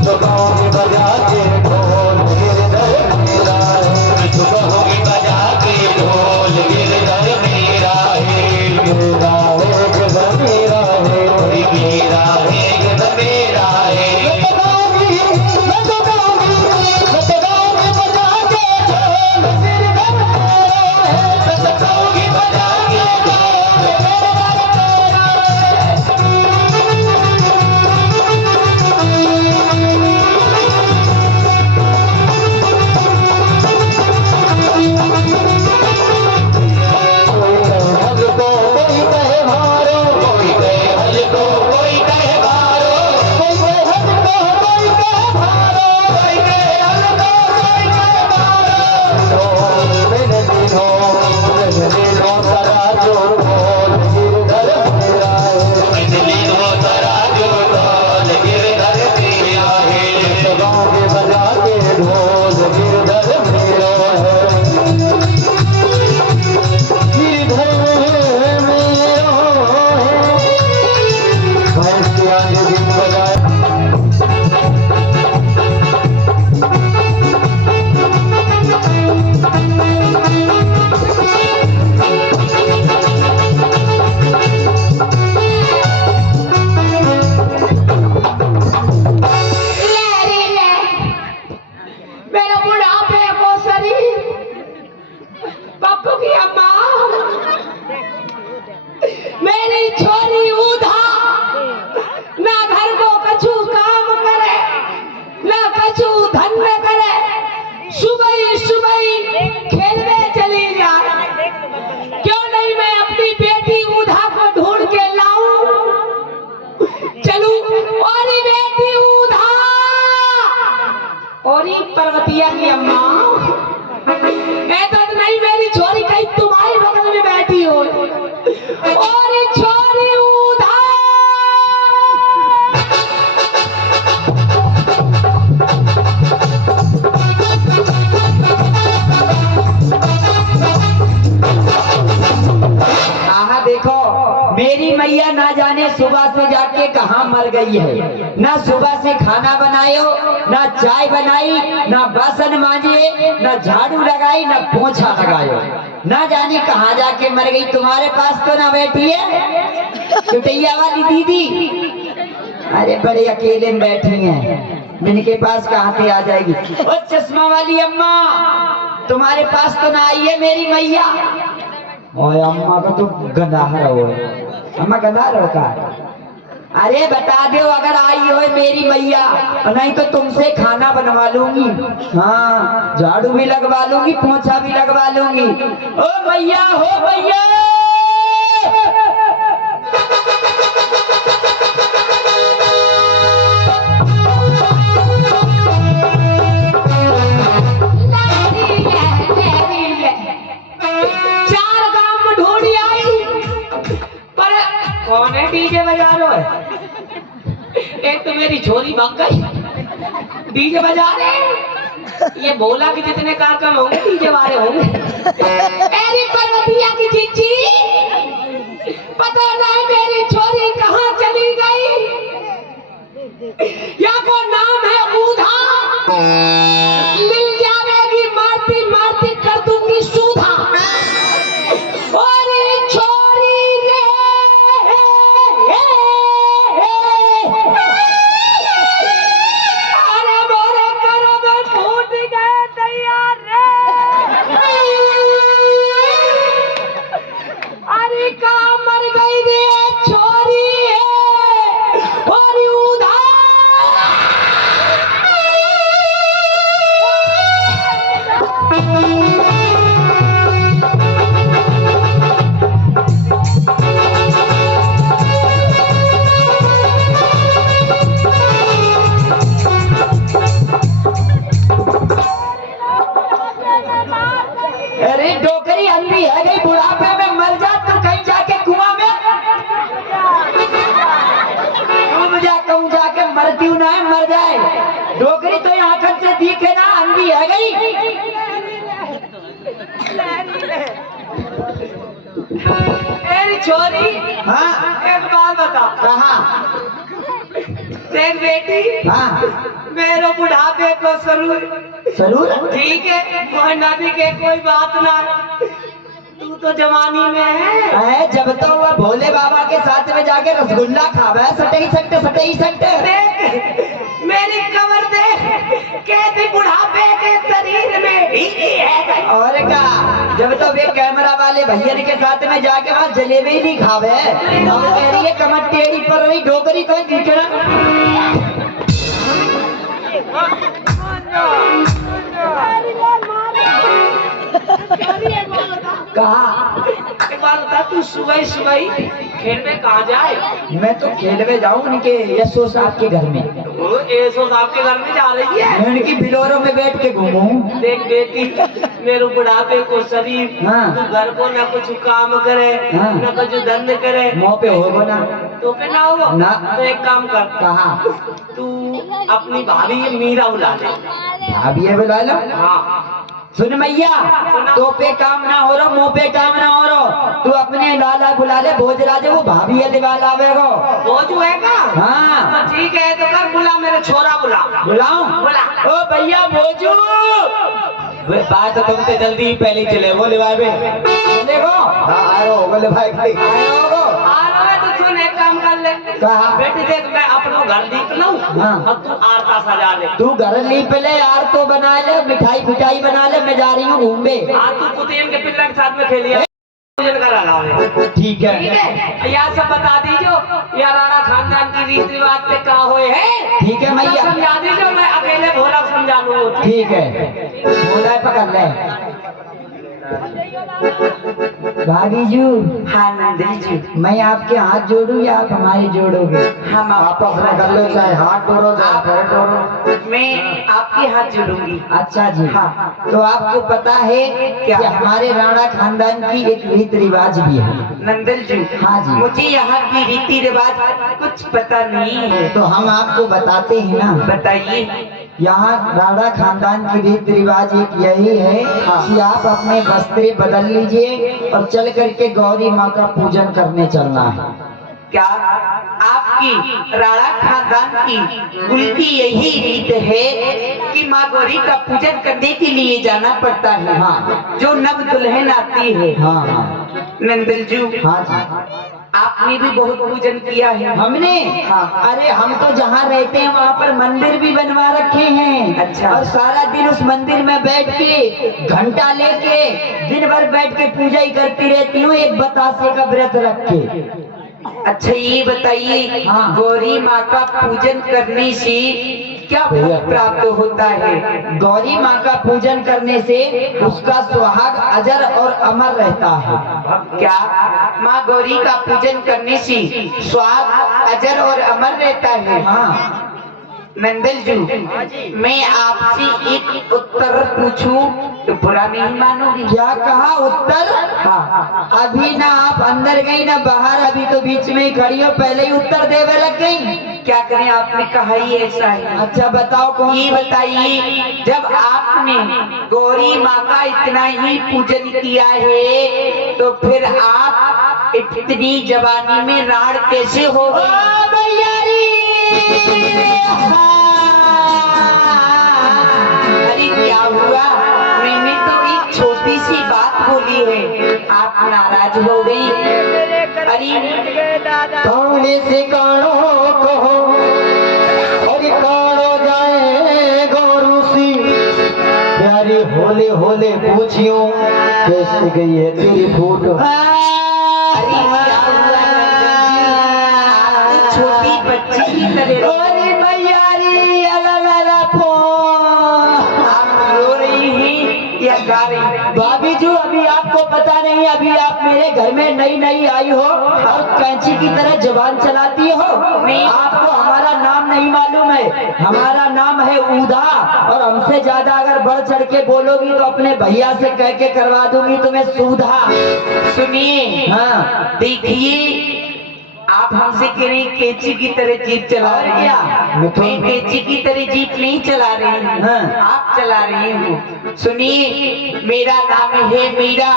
तो कहूँगी बजा के ढोल गिरधर मेरा है, तो कहूँगी बजा के ढोल गिरधर मेरा है, मेरा है गिरधर मेरा है, मेरा है गिरधर मेरा है। पर्वतिया की अम्मा ऐसा नहीं, मेरी छोरी कहीं तुम्हारे बगल में बैठी हो और ये छोरी देखो मेरी मैया ना जाने सुबह से जाके कहाँ मर गई है, ना सुबह से खाना बनायो, ना चाय बनाई, ना बासन मांजिए, ना झाड़ू लगाई, ना पोछा लगायो, ना जाने कहाँ जाके मर गई। तुम्हारे पास तो ना बैठी है चुटैया वाली दीदी, अरे बड़े अकेले में बैठी हैं, जिनके पास कहाँ से आ जाएगी। और चश्मा वाली अम्मा तुम्हारे पास तो ना आई है मेरी मैया। और अम्मा का तो गंदा हो हम गधा रोका। अरे बता दो अगर आई हो मेरी मैया, नहीं तो तुमसे खाना बनवा लूंगी। हाँ झाड़ू भी लगवा लूंगी, पोछा भी लगवा लूंगी। ओ मैया हो मैया, कौन है डीजे बजा रहा है? एक तो मेरी छोरी भाग गई, डीजे बजा रहे। ये बोला कि जितने कार्यक्रम होंगे डीजे वाले होंगे। मेरी पर्वतिया की चिच्ची, पता नहीं मेरी छोरी कहाँ चली गई। या को नाम है ऊधा, मिल जाएगी मारती मारती कर दूंगी सूधा। और छोरी ने अरे मोरे करम फूट गए तैयार रे। अरे का मर गई रे छोरी है और उधार। अरे डोकरी अंधी है गई, बुढ़ापे में मर जा तू कहीं जाके कुआं में डूब जा, कहूँ जाके मरती हूँ ना मर जाए। डोकरी तो यहाँ आंखन से दिखे ना, अंधी है गई। मेरी छोरी, हाँ एक बात बता। कहा? देख बेटी, हाँ मेरे बुढ़ापे को जरूर जरूर। ठीक है, कोई नदी के कोई बात ना। तू तो जवानी में है। जब तो वह भोले बाबा के साथ में जाके रसगुल्ला खावा है, सटे ही सकते। देख मेरी कमर देख, कैसी बुढ़ापे के शरीर में ढीली है। और क्या, जब तो वे कैमरा वाले भैया के साथ में जाके वहाँ जलेबी नहीं खावे, अब कह रही है कमर टेढ़ी पर रही डोकरी तो दिखना। कहा? एक बात बता, तू सुबह सुबह खेलने कहाँ जाए? मैं तो खेलवे जाऊँ उनके यशो साहब के घर में। वो एसो साहब के घर में जा रही है। मैं उनकी बिलोरों में बैठ के घूमूं। देख बेटी, मेरे बुढ़ापे को शरीर, हाँ। तू घर को न कुछ काम करे, हाँ। न कुछ धंध करे, मुँह पे होगो ना। तो पे ना हो ना। तो एक काम कर, कहा? तू अपनी भाभी मीरा बुला ले। भाभी है बुला लो। हाँ सुन मैया, तो पे काम ना हो रहा, मुँह पे काम ना हो रहा, तू अपने लाला बुला ले, भोजराज वो भाभी है दिवाला आवेगो। भोजू है का? हाँ तो ठीक है, तो कर बुला, मेरे छोरा बुला। बुलाऊं? बुला। ओ भैया भोजू, बात तो तुमसे जल्दी ही पहले चले बोले भाई देखो आयो बोले भाई भाई आ रहा है तो सुन, एक काम कर ले। कहा? बेटी देख, मैं अपनो घर दीप लूं, हाँ। और तू आरता सजा ले। तू घर लीप ले यार, तो बना ले, मिठाई पिटाई बना ले, मैं जा रही हूँ घूमने। आज तू कुतियन के पिल्ला के साथ में खेलिए, पूजन करा रहा है। ठीक ठीक है। है, यह सब बता दीजो, या राणा खानदान की रीति रिवाज पे का होए है। ठीक है मैया। सब समझा दीजो, मैं अकेले भोला समझा लूंगा। ठीक है, बोला है पकड़ ले। भाभी जी, हाँ नंदिनी जी, मैं आपके हाथ जोड़ूं या आप हमारे जोड़ोगे? हम आपस में कर लो, चाहे हाथ जोड़ो चाहे पैर जोड़ो। मैं आपके हाथ जोड़ूंगी। अच्छा जी। हाँ। तो आपको पता है कि हमारे राणा खानदान की एक रीति रिवाज भी है। नंदन जी, हाँ जी। मुझे यहाँ की रीति रिवाज कुछ पता नहीं है, तो हम आपको बताते हैं ना। बताइए। यहाँ राणा खानदान की रीति रिवाज एक यही है कि आप अपने वस्त्र बदल लीजिए और चल करके गौरी माँ का पूजन करने चलना है। क्या आपकी राणा खानदान की कुल की यही रीत है कि माँ गौरी का पूजन करने के लिए जाना पड़ता है? हाँ। जो नव दुल्हन आती है। हाँ हाँ नंदन जी, हाँ जी। आपने भी बहुत पूजन किया है। हमने? हाँ। अरे हम तो जहाँ रहते हैं वहाँ पर मंदिर भी बनवा रखे हैं। अच्छा। और सारा दिन उस मंदिर में बैठ के घंटा लेके दिन भर बैठ के पूजा ही करती रहती हूँ, एक बतासे का व्रत रख के। अच्छा ये बताइए, गौरी माँ का पूजन करने से क्या फल प्राप्त होता है? गौरी माँ का पूजन करने से उसका सुहाग अजर और अमर रहता है। क्या माँ गौरी का पूजन करने से स्वाग अजर और अमर रहता है? हाँ। नंदल जी, मैं आपसे एक उत्तर पूछूं तो बुरा नहीं मानोगी? क्या कहा उत्तर? हाँ। अभी ना आप अंदर गई ना बाहर, अभी तो बीच में ही खड़ी हो, पहले ही उत्तर देवे लग गई। क्या करें, आपने कहा ही ऐसा है। अच्छा बताओ कौन? ये बताइए, जब आपने गौरी माँ का इतना ही पूजन किया है तो फिर आप इतनी जवानी में राण कैसे हो गई? अरे क्या हुआ? मैंने तो एक छोटी सी बात बोली है, आप नाराज हो गई? अरे कौन से कानो कहो और कानो जाए गौरू सी, प्यारी होले होले पूछियो कैसे गई है तेरी फोटो। अरे क्या हुआ नंदन जी? छोटी बच्ची की तरह आप रो रही हैं या गा रही हैं? भाभी जी अभी आपको पता नहीं, अभी आप मेरे घर में नई नई आई हो और कैंची की तरह जुबान चलाती हो। आपको हमारा नाम नहीं मालूम है, हमारा नाम है ऊधा, और हमसे ज्यादा अगर बढ़ चढ़ के बोलोगी तो अपने भैया से कह के करवा दूंगी तुम्हें सूधा। सुनिए, हाँ देखिए, आप हमसे कह रही कैंची की तरह जीप चला और रही क्या? हैं। मैं कैंची की तरह जीप नहीं चला रही हूँ, हाँ। आप चला रही हूँ। सुनिए, मेरा नाम है मीरा।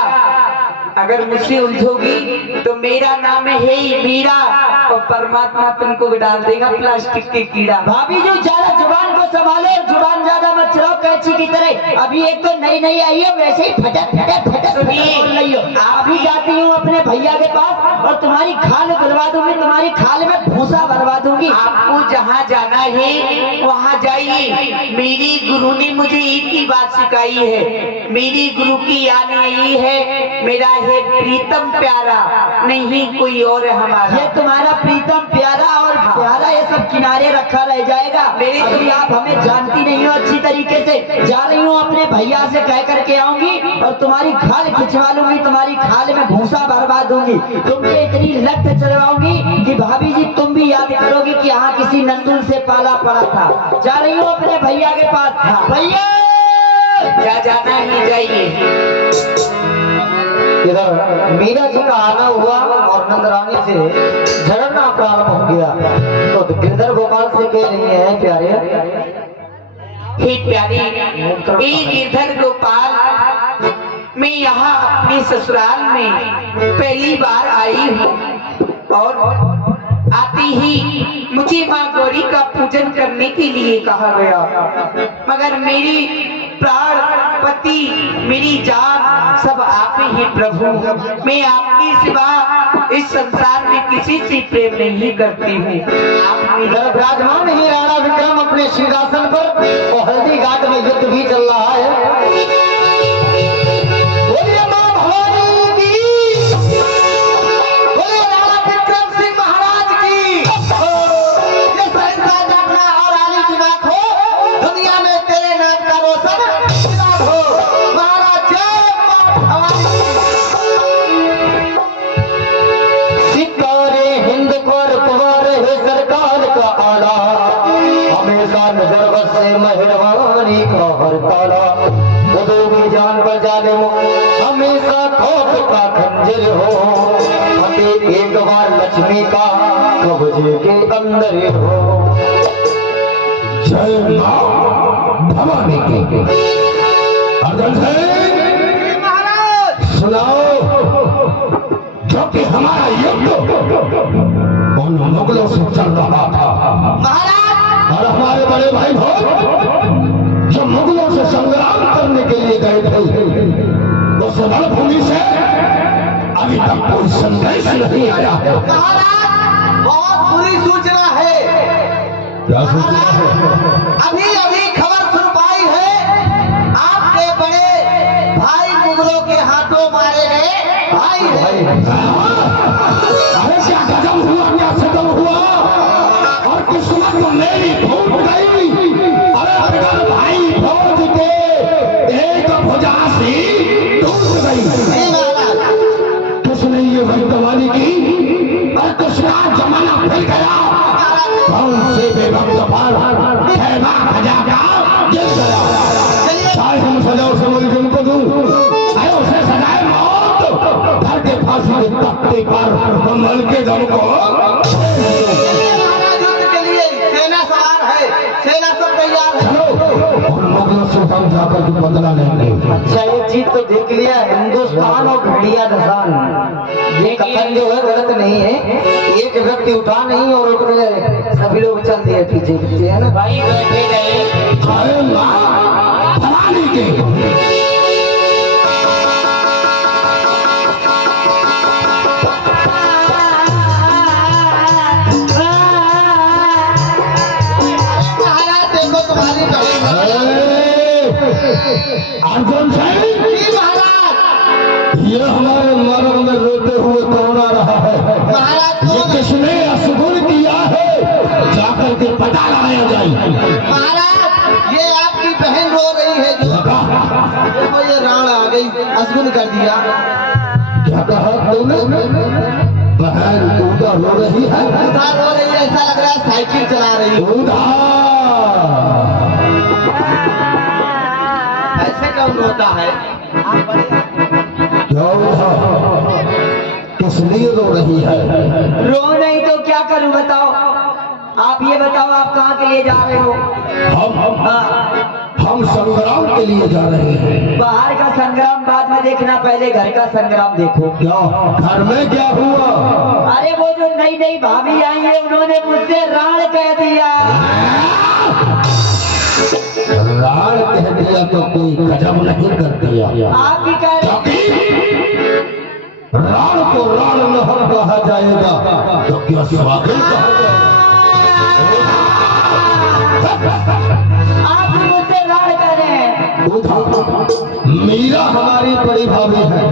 अगर मुझसे उलझोगी तो मेरा नाम है ही मीरा और परमात्मा तुमको डाल देगा प्लास्टिक के कीड़ा। भाभी जी ज्यादा जुबान को संभालो और जुबान ज्यादा मत चलाओ कैंची की तरह। अभी एक तो नई नई आई हो, वैसे ही फटक फटक फटक सुनिए, बोल रही हो। अभी जाती हूँ अपने भैया के पास और तुम्हारी खाल भरवा दूंगी, तुम्हारी खाल में भूसा भरवा दूंगी। आपको जहाँ जाना है वहाँ जाइए। मेरी गुरु ने मुझे एक ही बात सिखाई है, मेरी गुरु की यानी यही है, मेरा है प्रीतम प्यारा, नहीं कोई और है हमारा। ये तुम्हारा प्रीतम प्यारा और प्यारा ये सब किनारे रखा रह जाएगा। अभी आप हमें जानती नहीं हो अच्छी तरीके से। जा रही हूँ अपने भैया से कह करके आऊंगी और तुम्हारी खाल खिंचवा लूंगी, तुम्हारी खाल में भूसा भरवा दूंगी, तुम पे इतनी लत चढ़वाऊंगी कि भाभी जी तुम भी याद करोगी कि यहाँ किसी नंदुल से पाला पड़ा था। जा रही हूँ अपने भैया के पास। भैया क्या जाना है जाइए। इधर मीरा जी का आना हुआ और नंदरानी से झगड़ना प्रारंभ हो गया। तो गिरधर गोपाल से कह रही है, प्यारे हे प्यारी, ए गिरधर गोपाल, मैं यहाँ अपने ससुराल में पहली बार आई हूँ और आते ही मुझे माँ गौरी का पूजन करने के लिए कहा गया, मगर मेरी प्राण पति, मेरी जान सब आप ही प्रभु। मैं आपके सिवा इस संसार में किसी से प्रेम नहीं करती हूँ। आप मेरा विराजमान ही राणा विक्रम अपने सिंहासन पर और हल्दी घाट में युद्ध भी चल रहा है। बोलिए मां भवानी की, बोलिए राणा विक्रम सिंह महाराज की। ये संसार जागना और आली दिमाग हो, दुनिया में तेरे नाम का रोशन दिमाग हो। महाराज जय मां भवानी। सितारे हिंद पर पवार है सरकार का आला, हमेशा नजर बसे मेहरबानी का हर ताला। खुदों की जान बचाने हो हमेशा खौफ का खंजर हो, हमें एक बार लक्ष्मी का कब्जे के अंदर हो। जय मां भवानी की। अर्जुन सिंह सुनाओ, जो कि हमारा युद्ध उन मुगलों से चल रहा था और हमारे बड़े भाई जो मुगलों से संग्राम करने के लिए गए थे, उस रणभूमि से अभी तक कोई संदेश नहीं आया है। बहुत बुरी सूचना है। क्या सूचना है? अभी अभी खबर सुन पाई है, आपके बड़े भाई मुगलों के हाथों मारे गए भाई है। अरे क्या गजब तो मेरी फूट गई। अरे बिगड़ भाई फौज के एक भुजा सी टूट गई। किसने ये वर्तमानी की और किसका जमाना फिर गया? कौन से बेवक्त पर खैमा खजा का गिर गया? चाहे हम सजा उसे मुल्क को दूं, अरे उसे सजाए मौत, धर के फांसी के तख्ते पर कमल के दम को। युद्ध के लिए सेना सवार है, सेना सब तैयार है। और मुगलों से हम जाकर के बदला लेंगे। अच्छा एक चीज तो देख लिया, हिंदुस्तान और भेड़िया दसान, ये कथन जो है गलत नहीं है। एक व्यक्ति उठा नहीं और उतने सभी लोग चल दिए पीछे पीछे, है ना भाई बैठे रहे। अरे माँ फलाने के महाराज देखो तुम्हारी बहन। अर्जुन सिंह, जी महाराज। ये हमारे मर्द में रोते हुए कौन आ रहा है? महाराज ये कौन? किसने असगुन किया है? जाकर के पता लगाया जाए। महाराज ये आपकी बहन रो रही है जो। देखो ये राण आ गई, असगुन कर दिया। क्या कहा तुमने? बहन उदा रो रही है? उधा रो रही है, ऐसा लग रहा है साइकिल चला रही है। उदा ऐसे कौन रोता है? क्या उदा किस लिए रो रही है? रो नहीं तो क्या करूं बताओ? आप ये बताओ, आप कहाँ के लिए जा रहे हो? हम संग्राम के लिए जा रहे हैं। बाहर का संग्राम बाद में देखना, पहले घर का संग्राम देखो। क्या घर में क्या हुआ? अरे वो जो नई नई भाभी आई है उन्होंने मुझसे राण कह दिया। राण कह दिया तो कोई गजब नहीं कर दिया। आप भी कह रहे राण को राण नहीं कहा जाएगा तो क्या स्वागत कहा जाएगा? आप भी मुझसे राण कह रहे हैं। मीरा हमारी बड़ी भाभी है।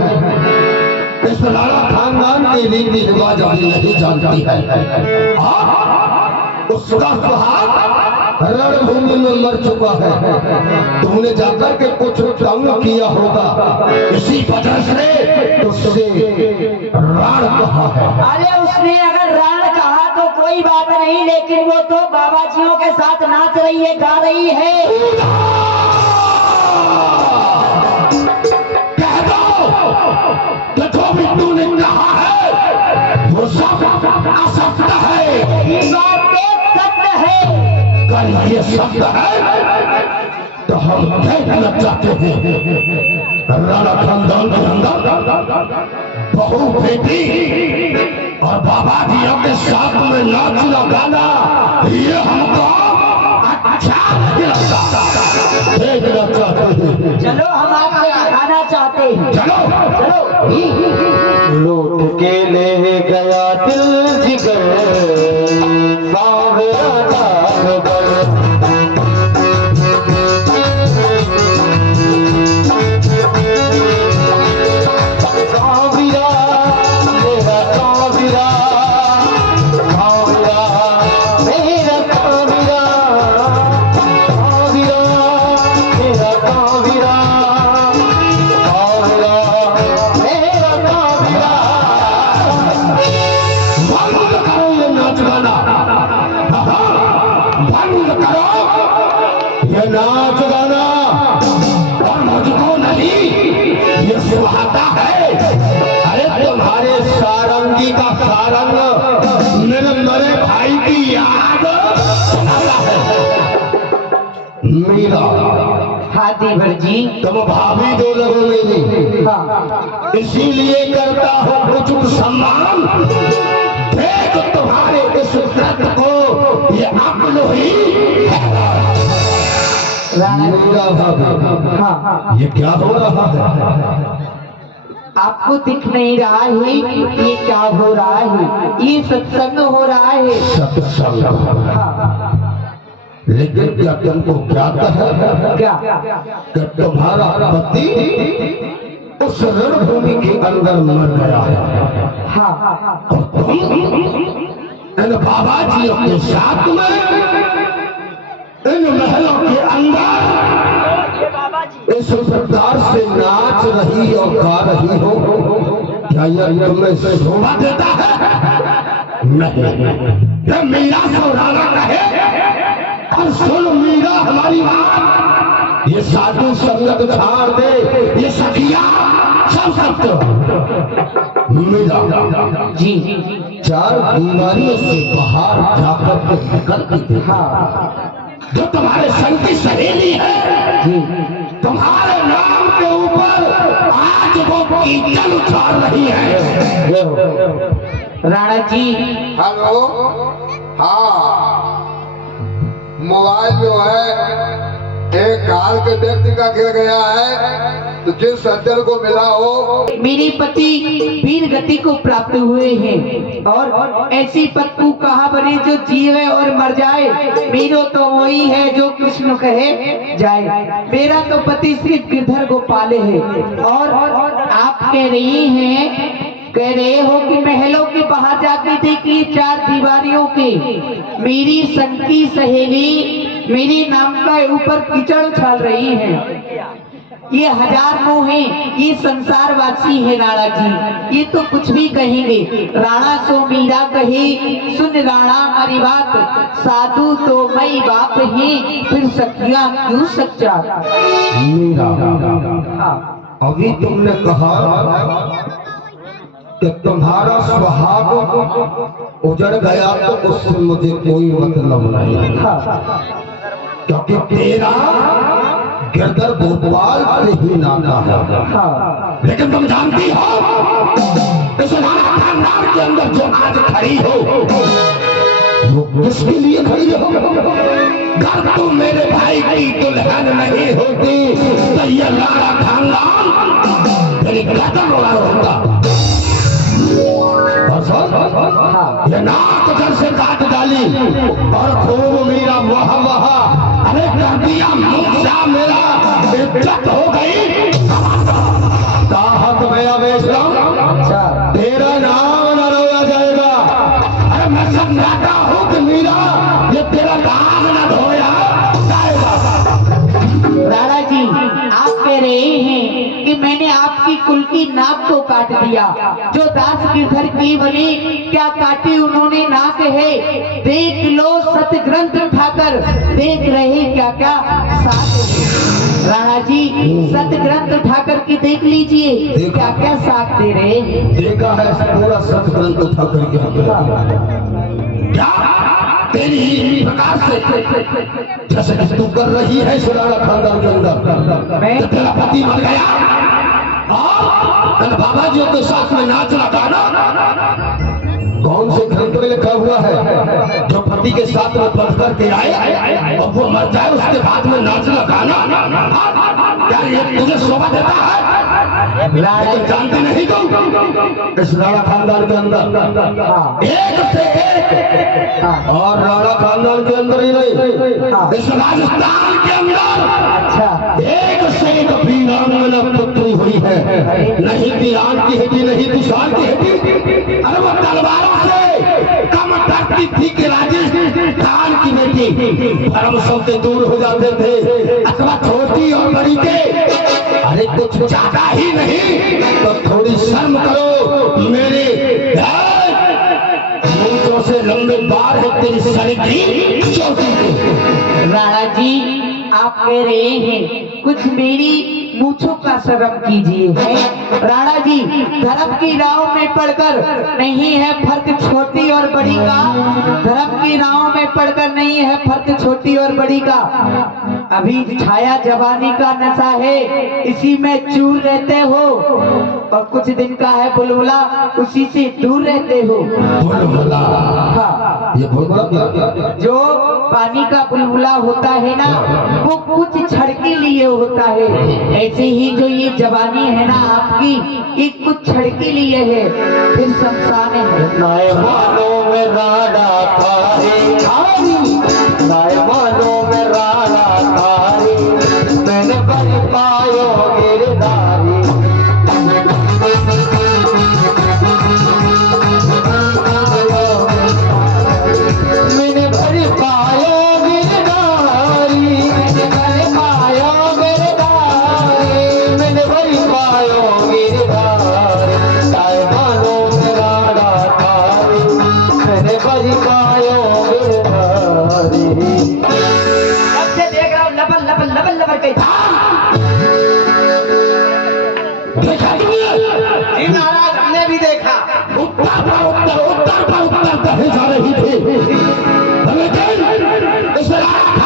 इस राणा खानदान की रीति रिवाज अभी नहीं जानती है। उसका सुहाग रणभूमि में मर चुका है। तुमने जाकर के कुछ तंग किया होगा, इसी वजह से उससे राण कहा है। अरे उसने अगर राण कहा तो कोई बात नहीं, लेकिन वो तो बाबा जियों के साथ नाच रही है, गा रही है। कह दो कि जो भी तूने कहा है वो सब असत्य है। ये बात तो सत्य है। अगर ये सत्य है तो हम देखना चाहते हैं राणा खानदान के अंदर बहू बेटी और बाबा जियों के साथ में नाच लगाना, ये हमको अच्छा नहीं लगता। देखना चाहते हैं। चलो हम आपको दिखाना चाहते हैं। चलो चलो। लूट के ले गया दिल जिगर सावरा दानवर। सावरा मेरा सावरा, सावरा मेरा सावरा, सावरा मेरा सावरा, सावरा मेरा सावरा। बंद करो ये नाच गाना, बंद करो ये नाच गाना। और मुझको नहीं ये सुहाता है। अरे तुम्हारे सारंगी का सारंग मेरे मरे भाई की याद सुनाता है। मीरा हाथी भर जी। तुम भाभी जो लगो मेरी, हाँ। इसीलिए करता हूँ उचित सम्मान। देख तुम्हारे इस व्रत को ये अक्ल हुई। मीरा भाभी, हाँ। ये क्या हो रहा है? आपको दिख नहीं रहा है ये क्या हो रहा है? ये सत्संग हो रहा है। सत्संग। हाँ। लेकिन क्या तुमको ज्ञात है क्या? कि तुम्हारा पति उस रणभूमि के अंदर मर गया है हाँ। और तुम इन बाबा जियों के साथ में इन महलों के अंदर इस प्रकार से नाच रही और गा रही हो, क्या यह तुम्हें शोभा देता है? नहीं। ये मीरा सौराना कहे और सुन मीरा हमारी बात, ये साधु संगत छाड़ दे, ये सखिया सब मीरा जी चार बीमारियों से बाहर जाकर के निकलती थी। जो तुम्हारे संग की सहेली है, तुम्हारे नाम के ऊपर आज वो कीचड़ उछाल रही है। राणा जी हेलो, हाँ, मोबाइल जो है एक काल के व्यक्ति का गिर गया है, तो जिस सज्जन को मिला हो, मेरे पति वीर गति को प्राप्त हुए हैं और ऐसी पत्नी कहा बने जो जीवे और मर जाए, मेरो तो वही है जो कृष्ण कहे जाए। मेरा तो पति सिर्फ गिरधर गोपाल है और आप कह रहे हो कि महलों के बाहर जाके देखिए चार दीवारियों के मेरी संग की सहेली मेरे नाम का ऊपर कीचड़ उछाल रही है। ये हजार मोह है, ये संसारवासी है राणा जी, ये तो कुछ भी कहेंगे। राणा सो मीरा कहे सुन राणा हमारी बात, साधु तो मई बाप है, फिर सखिया क्यों सच्चा। मीरा, अभी तुमने कहा कि तुम्हारा स्वभाव उजड़ गया तो उससे मुझे कोई मतलब नहीं था, क्योंकि तेरा गिरधर गोपाल से ही नाता है। लेकिन तुम जानती हो इस राणा खानदान के अंदर जो आज खड़ी हो वो किसके लिए खड़ी हो? अगर तुम मेरे भाई की दुल्हन नहीं होती तो ये राणा खानदान मेरी गर्दन उड़ा होता। ये नाक जल से काट डाली और खूब मीरा वहा वहा, अरे कर दिया मूसा मेरा इज्जत हो गई। ताहत में आवेश तेरा नाम न रोया जाएगा। अरे मैं समझाता हूँ कि मीरा ये तेरा नाम न धोया जाएगा। राणा जी आप कह रहे हैं कि मैंने आपकी कुल की नाक को काट दिया, जो दास गिरधर की बनी क्या काटी उन्होंने नाक है। देख लो सतग्रंथ उठाकर, देख रहे क्या क्या साथ है। राणा जी सतग्रंथ उठाकर के देख लीजिए क्या क्या साथ दे रहे हैं। देखा है पूरा सतग्रंथ उठा करके क्या तेरी प्रकार से जैसे कि तू कर रही है सुराना खानदान के अंदर, तो तेरा पति मर गया और तेरे बाबा जी के साथ में नाचना गाना कौन से ग्रंथ में लिखा हुआ है? जो पति के साथ में बंध करके आए और वो मर जाए उसके बाद में नाचना गाना, क्या ये तुझे शोभा देता है? लेकिन जानते नहीं तुम इस राणा खानदान के अंदर एक से एक, और राणा खानदान के अंदर ही नहीं इस राजस्थान के अंदर एक से एक वीरांगना पुत्री हुई है। नहीं दीवान की हड्डी, नहीं तुषार की हड्डी, अरे वो तलवारों से कम डरती थी कि राजस्थान की बेटी धर्म से दूर हो जाते थे, अथवा छोटी और बड़ी के अरे कुछ ज्यादा ही नहीं तो थोड़ी शर्म करो। मेरे मूंछों से लंबे बार है तेरी शरीर की चोटी। राणा जी आप कह रहे हैं कुछ मेरी मूंछों का शर्म कीजिए। राणा जी धर्म की राह में पढ़कर नहीं है फर्क छोटी और बड़ी का, धर्म की राह में पढ़कर नहीं है फर्क छोटी और बड़ी का। अभी छाया जवानी का नशा है, इसी में चूर रहते हो, और कुछ दिन का है बुलबुला, उसी से दूर रहते हो। बुलबुला, हाँ, ये बुलबुला क्या? जो पानी का बुलबुला होता है ना, वो कुछ क्षण के लिए होता है। ऐसे ही जो ये जवानी है ना आपकी, ये कुछ क्षण के लिए है, फिर शमशान है। नायमानों में राणा थारी, नायमानों में राणा थारी, मैंने बन पायो गिरधारी।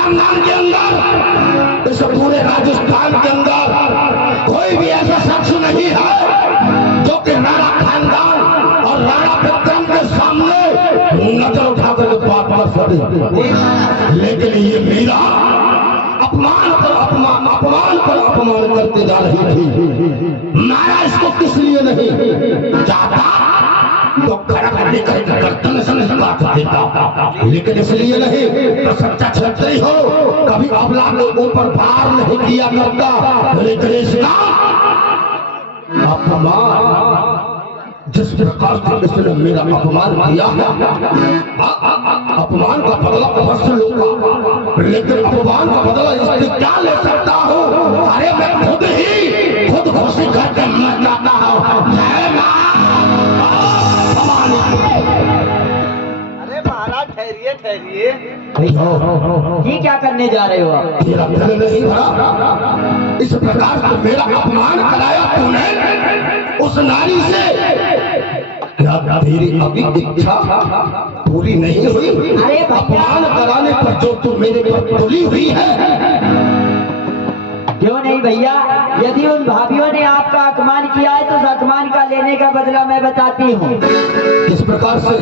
खानदान के अंदर, इस पूरे राजस्थान के अंदर कोई भी ऐसा शख्स नहीं है जो कि राणा खानदान और राणा विक्रम के सामने नजर उठाकर के बात कर सके। लेकिन ये मीरा अपमान पर अपमान करते जा रही थी। मारा इसको किस लिए नहीं चाहता तो खड़ा लेकर गर्दन से नहीं काट देता, लेकिन इसलिए नहीं तो सच्चा क्षत्रिय हो कभी अबला के ऊपर भार नहीं किया करता। लेकिन इसका अपमान जिस प्रकार से इसने मेरा अपमान किया है, अपमान का बदला अवश्य लूंगा, लेकिन अपमान का बदला इससे क्या ले सकता हूँ? अरे मैं खुद खुशी करके मर जाता हूँ। अरे महाराज ठहरिए ये क्या करने जा रहे हो आप? तेरा दिल नहीं भरा, इस प्रकार से मेरा अपमान कराया तूने उस नारी से। क्या तेरी अभी इच्छा पूरी नहीं हुई? अरे अपमान कराने पर जो तू मेरे पर तुली हुई है। क्यों नहीं भैया, यदि उन भाभीियों ने आपका अपमान किया है तो उस अपमान का लेने का बदला मैं बताती हूँ। इस प्रकार से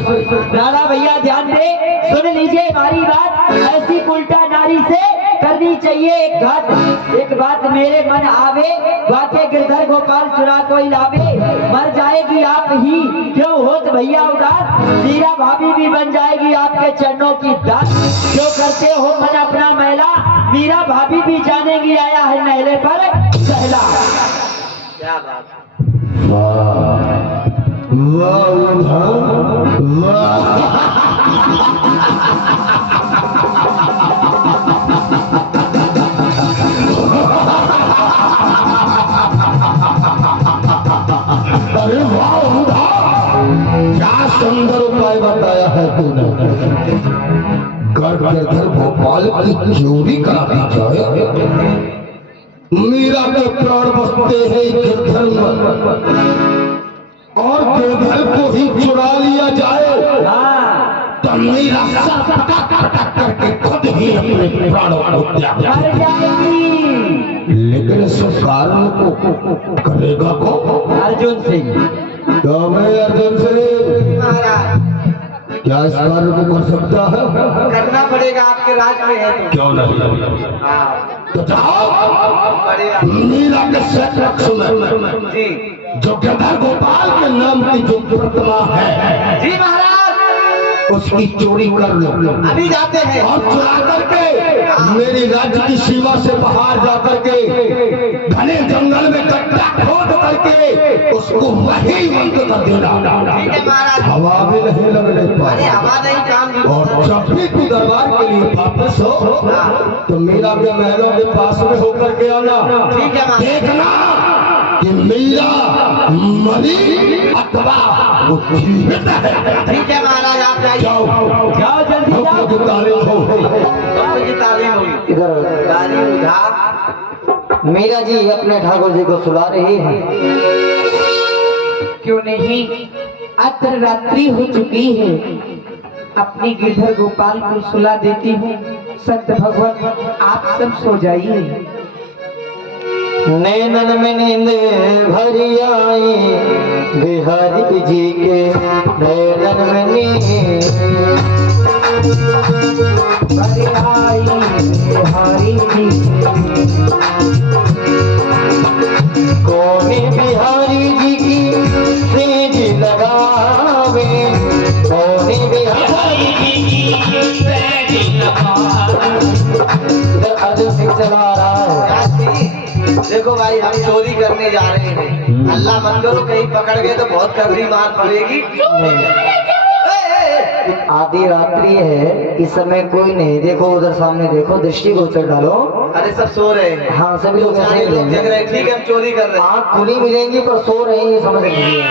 राणा भैया ध्यान दे, सुन लीजिए हमारी बात। ऐसी उल्टा नारी से करनी चाहिए एक बात मेरे मन आवे, वाके गिरधर गोपाल चुरा कोई लावे। मर जाएगी आप ही क्यों होत भैया उदास, मीरा भाभी भी बन जाएगी आपके चरणों की दास। क्यों करते हो मन अपना मैला, मीरा भाभी भी जानेगी आया है नहले पर सहला। क्या बात, अरे वाह उधा, क्या सुंदर उपाय बताया है तूने। गिरधर गोपाल की चोरी करा दी जाए, मीरा के प्राण बसते हैं गिरधर में, और गिरधर को ही चुरा लिया जाए तो मीरा सर पटक करके खुद ही अपने प्राणों को त्याग मर जाएगी। लेकिन इस कारण को करेगा कौन? अर्जुन सिंह। तो मैं अर्जुन से महाराज क्या इस कार्य को कर सकता है? करना पड़ेगा, आपके राज में है तो। क्यों नहीं? हाँ, तो जाओ बढ़िया मीरा के सेक्रेक्स में जी जो गिरधर गोपाल के नाम की जो प्रतिमा है जी महाराज, उसकी चोरी कर लो, अभी जाते हैं। और चुरा करके मेरी राज्य की सीमा से बाहर जा करके घने जंगल में गड्ढा खोद करके उसको वही बंद कर देना। ठीक है महाराज। हवा भी नहीं लगने अरे पाए। हवा नहीं, काम और जब भी तू दरबार के लिए वापस हो तो मीरा के महलों के पास में होकर के आना। ठीक है महाराज। देखना कि मीरा मरी अथवा वो जीवित है। ठीक है महाराज, आप जाइए। जाओ जाओ जल्दी हम जाओ। लोग तारीफ हो। डॉक्टर की तालीम होगी। तालीम उठा। मीरा जी अपने ठाकुर जी को सुला रही है। क्यों नहीं, अर्धरात्रि हो चुकी है, अपनी गिरधर गोपाल को सुला देती हूँ। संत भगवान आप सब सो जाइए। नैनन में नींद भरी आई, बिहारी जी के नैनन में नींद भरी आई, बिहारी जी कोने बिहारी जी की सेज लगावे, कोने बिहारी जी की सेज लगावे। इधर अर्जुन सिंह चला रहा है। देखो भाई, हम चोरी करने जा रहे हैं, अल्लाह मत करो कहीं पकड़ गए तो बहुत तगड़ी मार पड़ेगी। आधी रात्रि है, इस समय कोई नहीं। देखो उधर सामने देखो, दृष्टि गोचर डालो। अरे सब सो रहे हैं। हाँ सभी लोग ऐसे सारे ही लोग मिलेंगे। जग रहे हैं। ठीक है, हम चोरी कर रहे हैं। आँख खुली मिलेंगी पर सो रहे हैं, ये समझ लीजिए।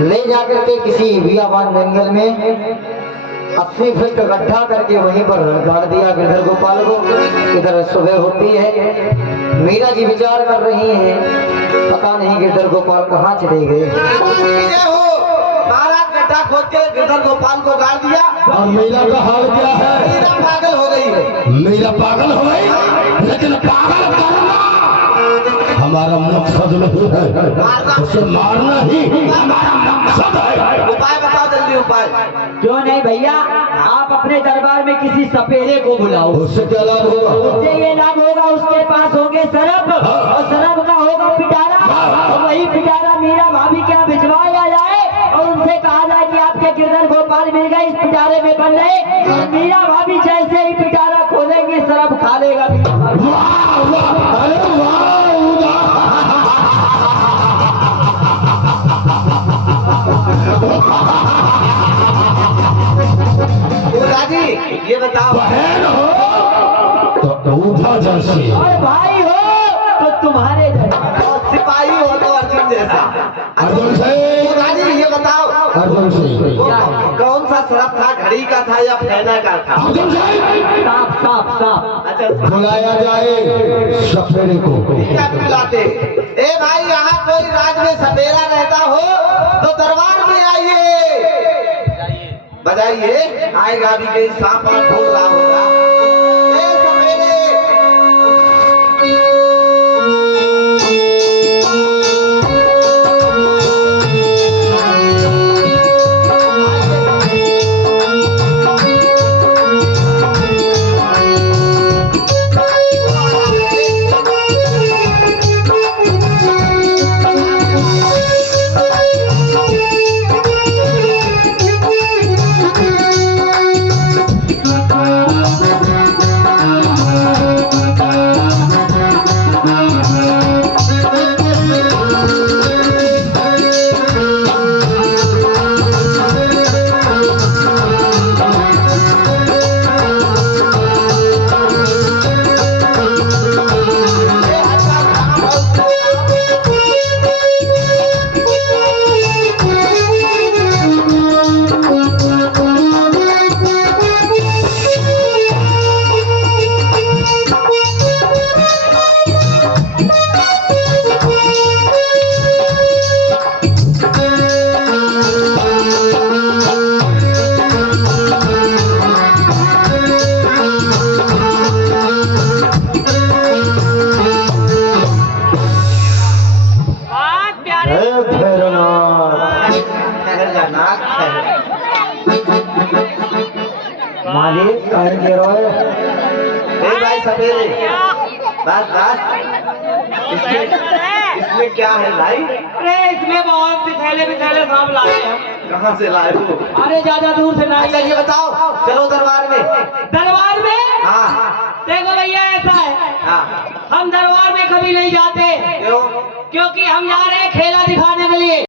ले जाकर के किसी बियाबान जंगल में 80 फीट का गड्ढा करके वहीं पर गाड़ दिया गिरधर गोपाल को। इधर सुबह होती है, मीरा जी विचार कर रही हैं, पता नहीं गिरधर गोपाल कहाँ चले गए। ये हो महाराज गड्ढा खोद के गिरधर गोपाल को गाड़ दिया और मीरा का हाल क्या है? मीरा पागल हो गई है। मीरा पागल हो गई, लेकिन पागल करना हमारा मकसद नहीं है, उसे मारना ही हमारा मकसद है। उपाय बताओ जल्दी उपाय। क्यों नहीं भैया, आप अपने दरबार में किसी सपेरे को बुलाओ। उससे क्या लाभ होगा? उससे ये लाभ होगा, उसके पास होंगे सरप और सरप का होगा पिटारा, और वही पिटारा मीरा भाभी क्या भिजवाया जाए और उनसे कहा जाए कि आपके गिरधर गोपाल मिल गए, इस पिटारे में बन रहे। मीरा भाभी जैसे ही पिटारा खोलेंगे सरप खा लेगा। वाह वाह, अरे वाह, दादी ये बताओ, बहन हो तो ऊधा जैसी, और भाई हो तो तुम्हारे जैसा। और सिपाही हो तो अर्जुन जैसा। अर्जुन से, दादी ये बताओ, अर्जुन से, वो कौन सा सरप था, घड़ी का था या फैना का था? अर्जुन से साफ साफ साफ। अच्छा बुलाया जाए सफेरे को। क्या बुलाते? ए भाई, यहाँ कोई राज में सपेरा रहता हो तो दरबार में आइए। बजाइए, आएगा भी कहीं सांप वाप ढूंढ रहा होगा। ए सपेरे, मालिक कह के रोए। ए भाई सपेरे, बस बस, इसमें क्या है भाई? अरे इसमें बहुत थैले बिथैले सांप लाए हैं। कहाँ से लाए हो? अरे ज्यादा दूर से नहीं। अच्छा ये बताओ, चलो दरबार में। दरबार में? हाँ देखो भैया ऐसा है, हाँ। हम दरबार में कभी नहीं जाते, क्यों? क्योंकि हम जा रहे हैं खेला दिखाने के लिए।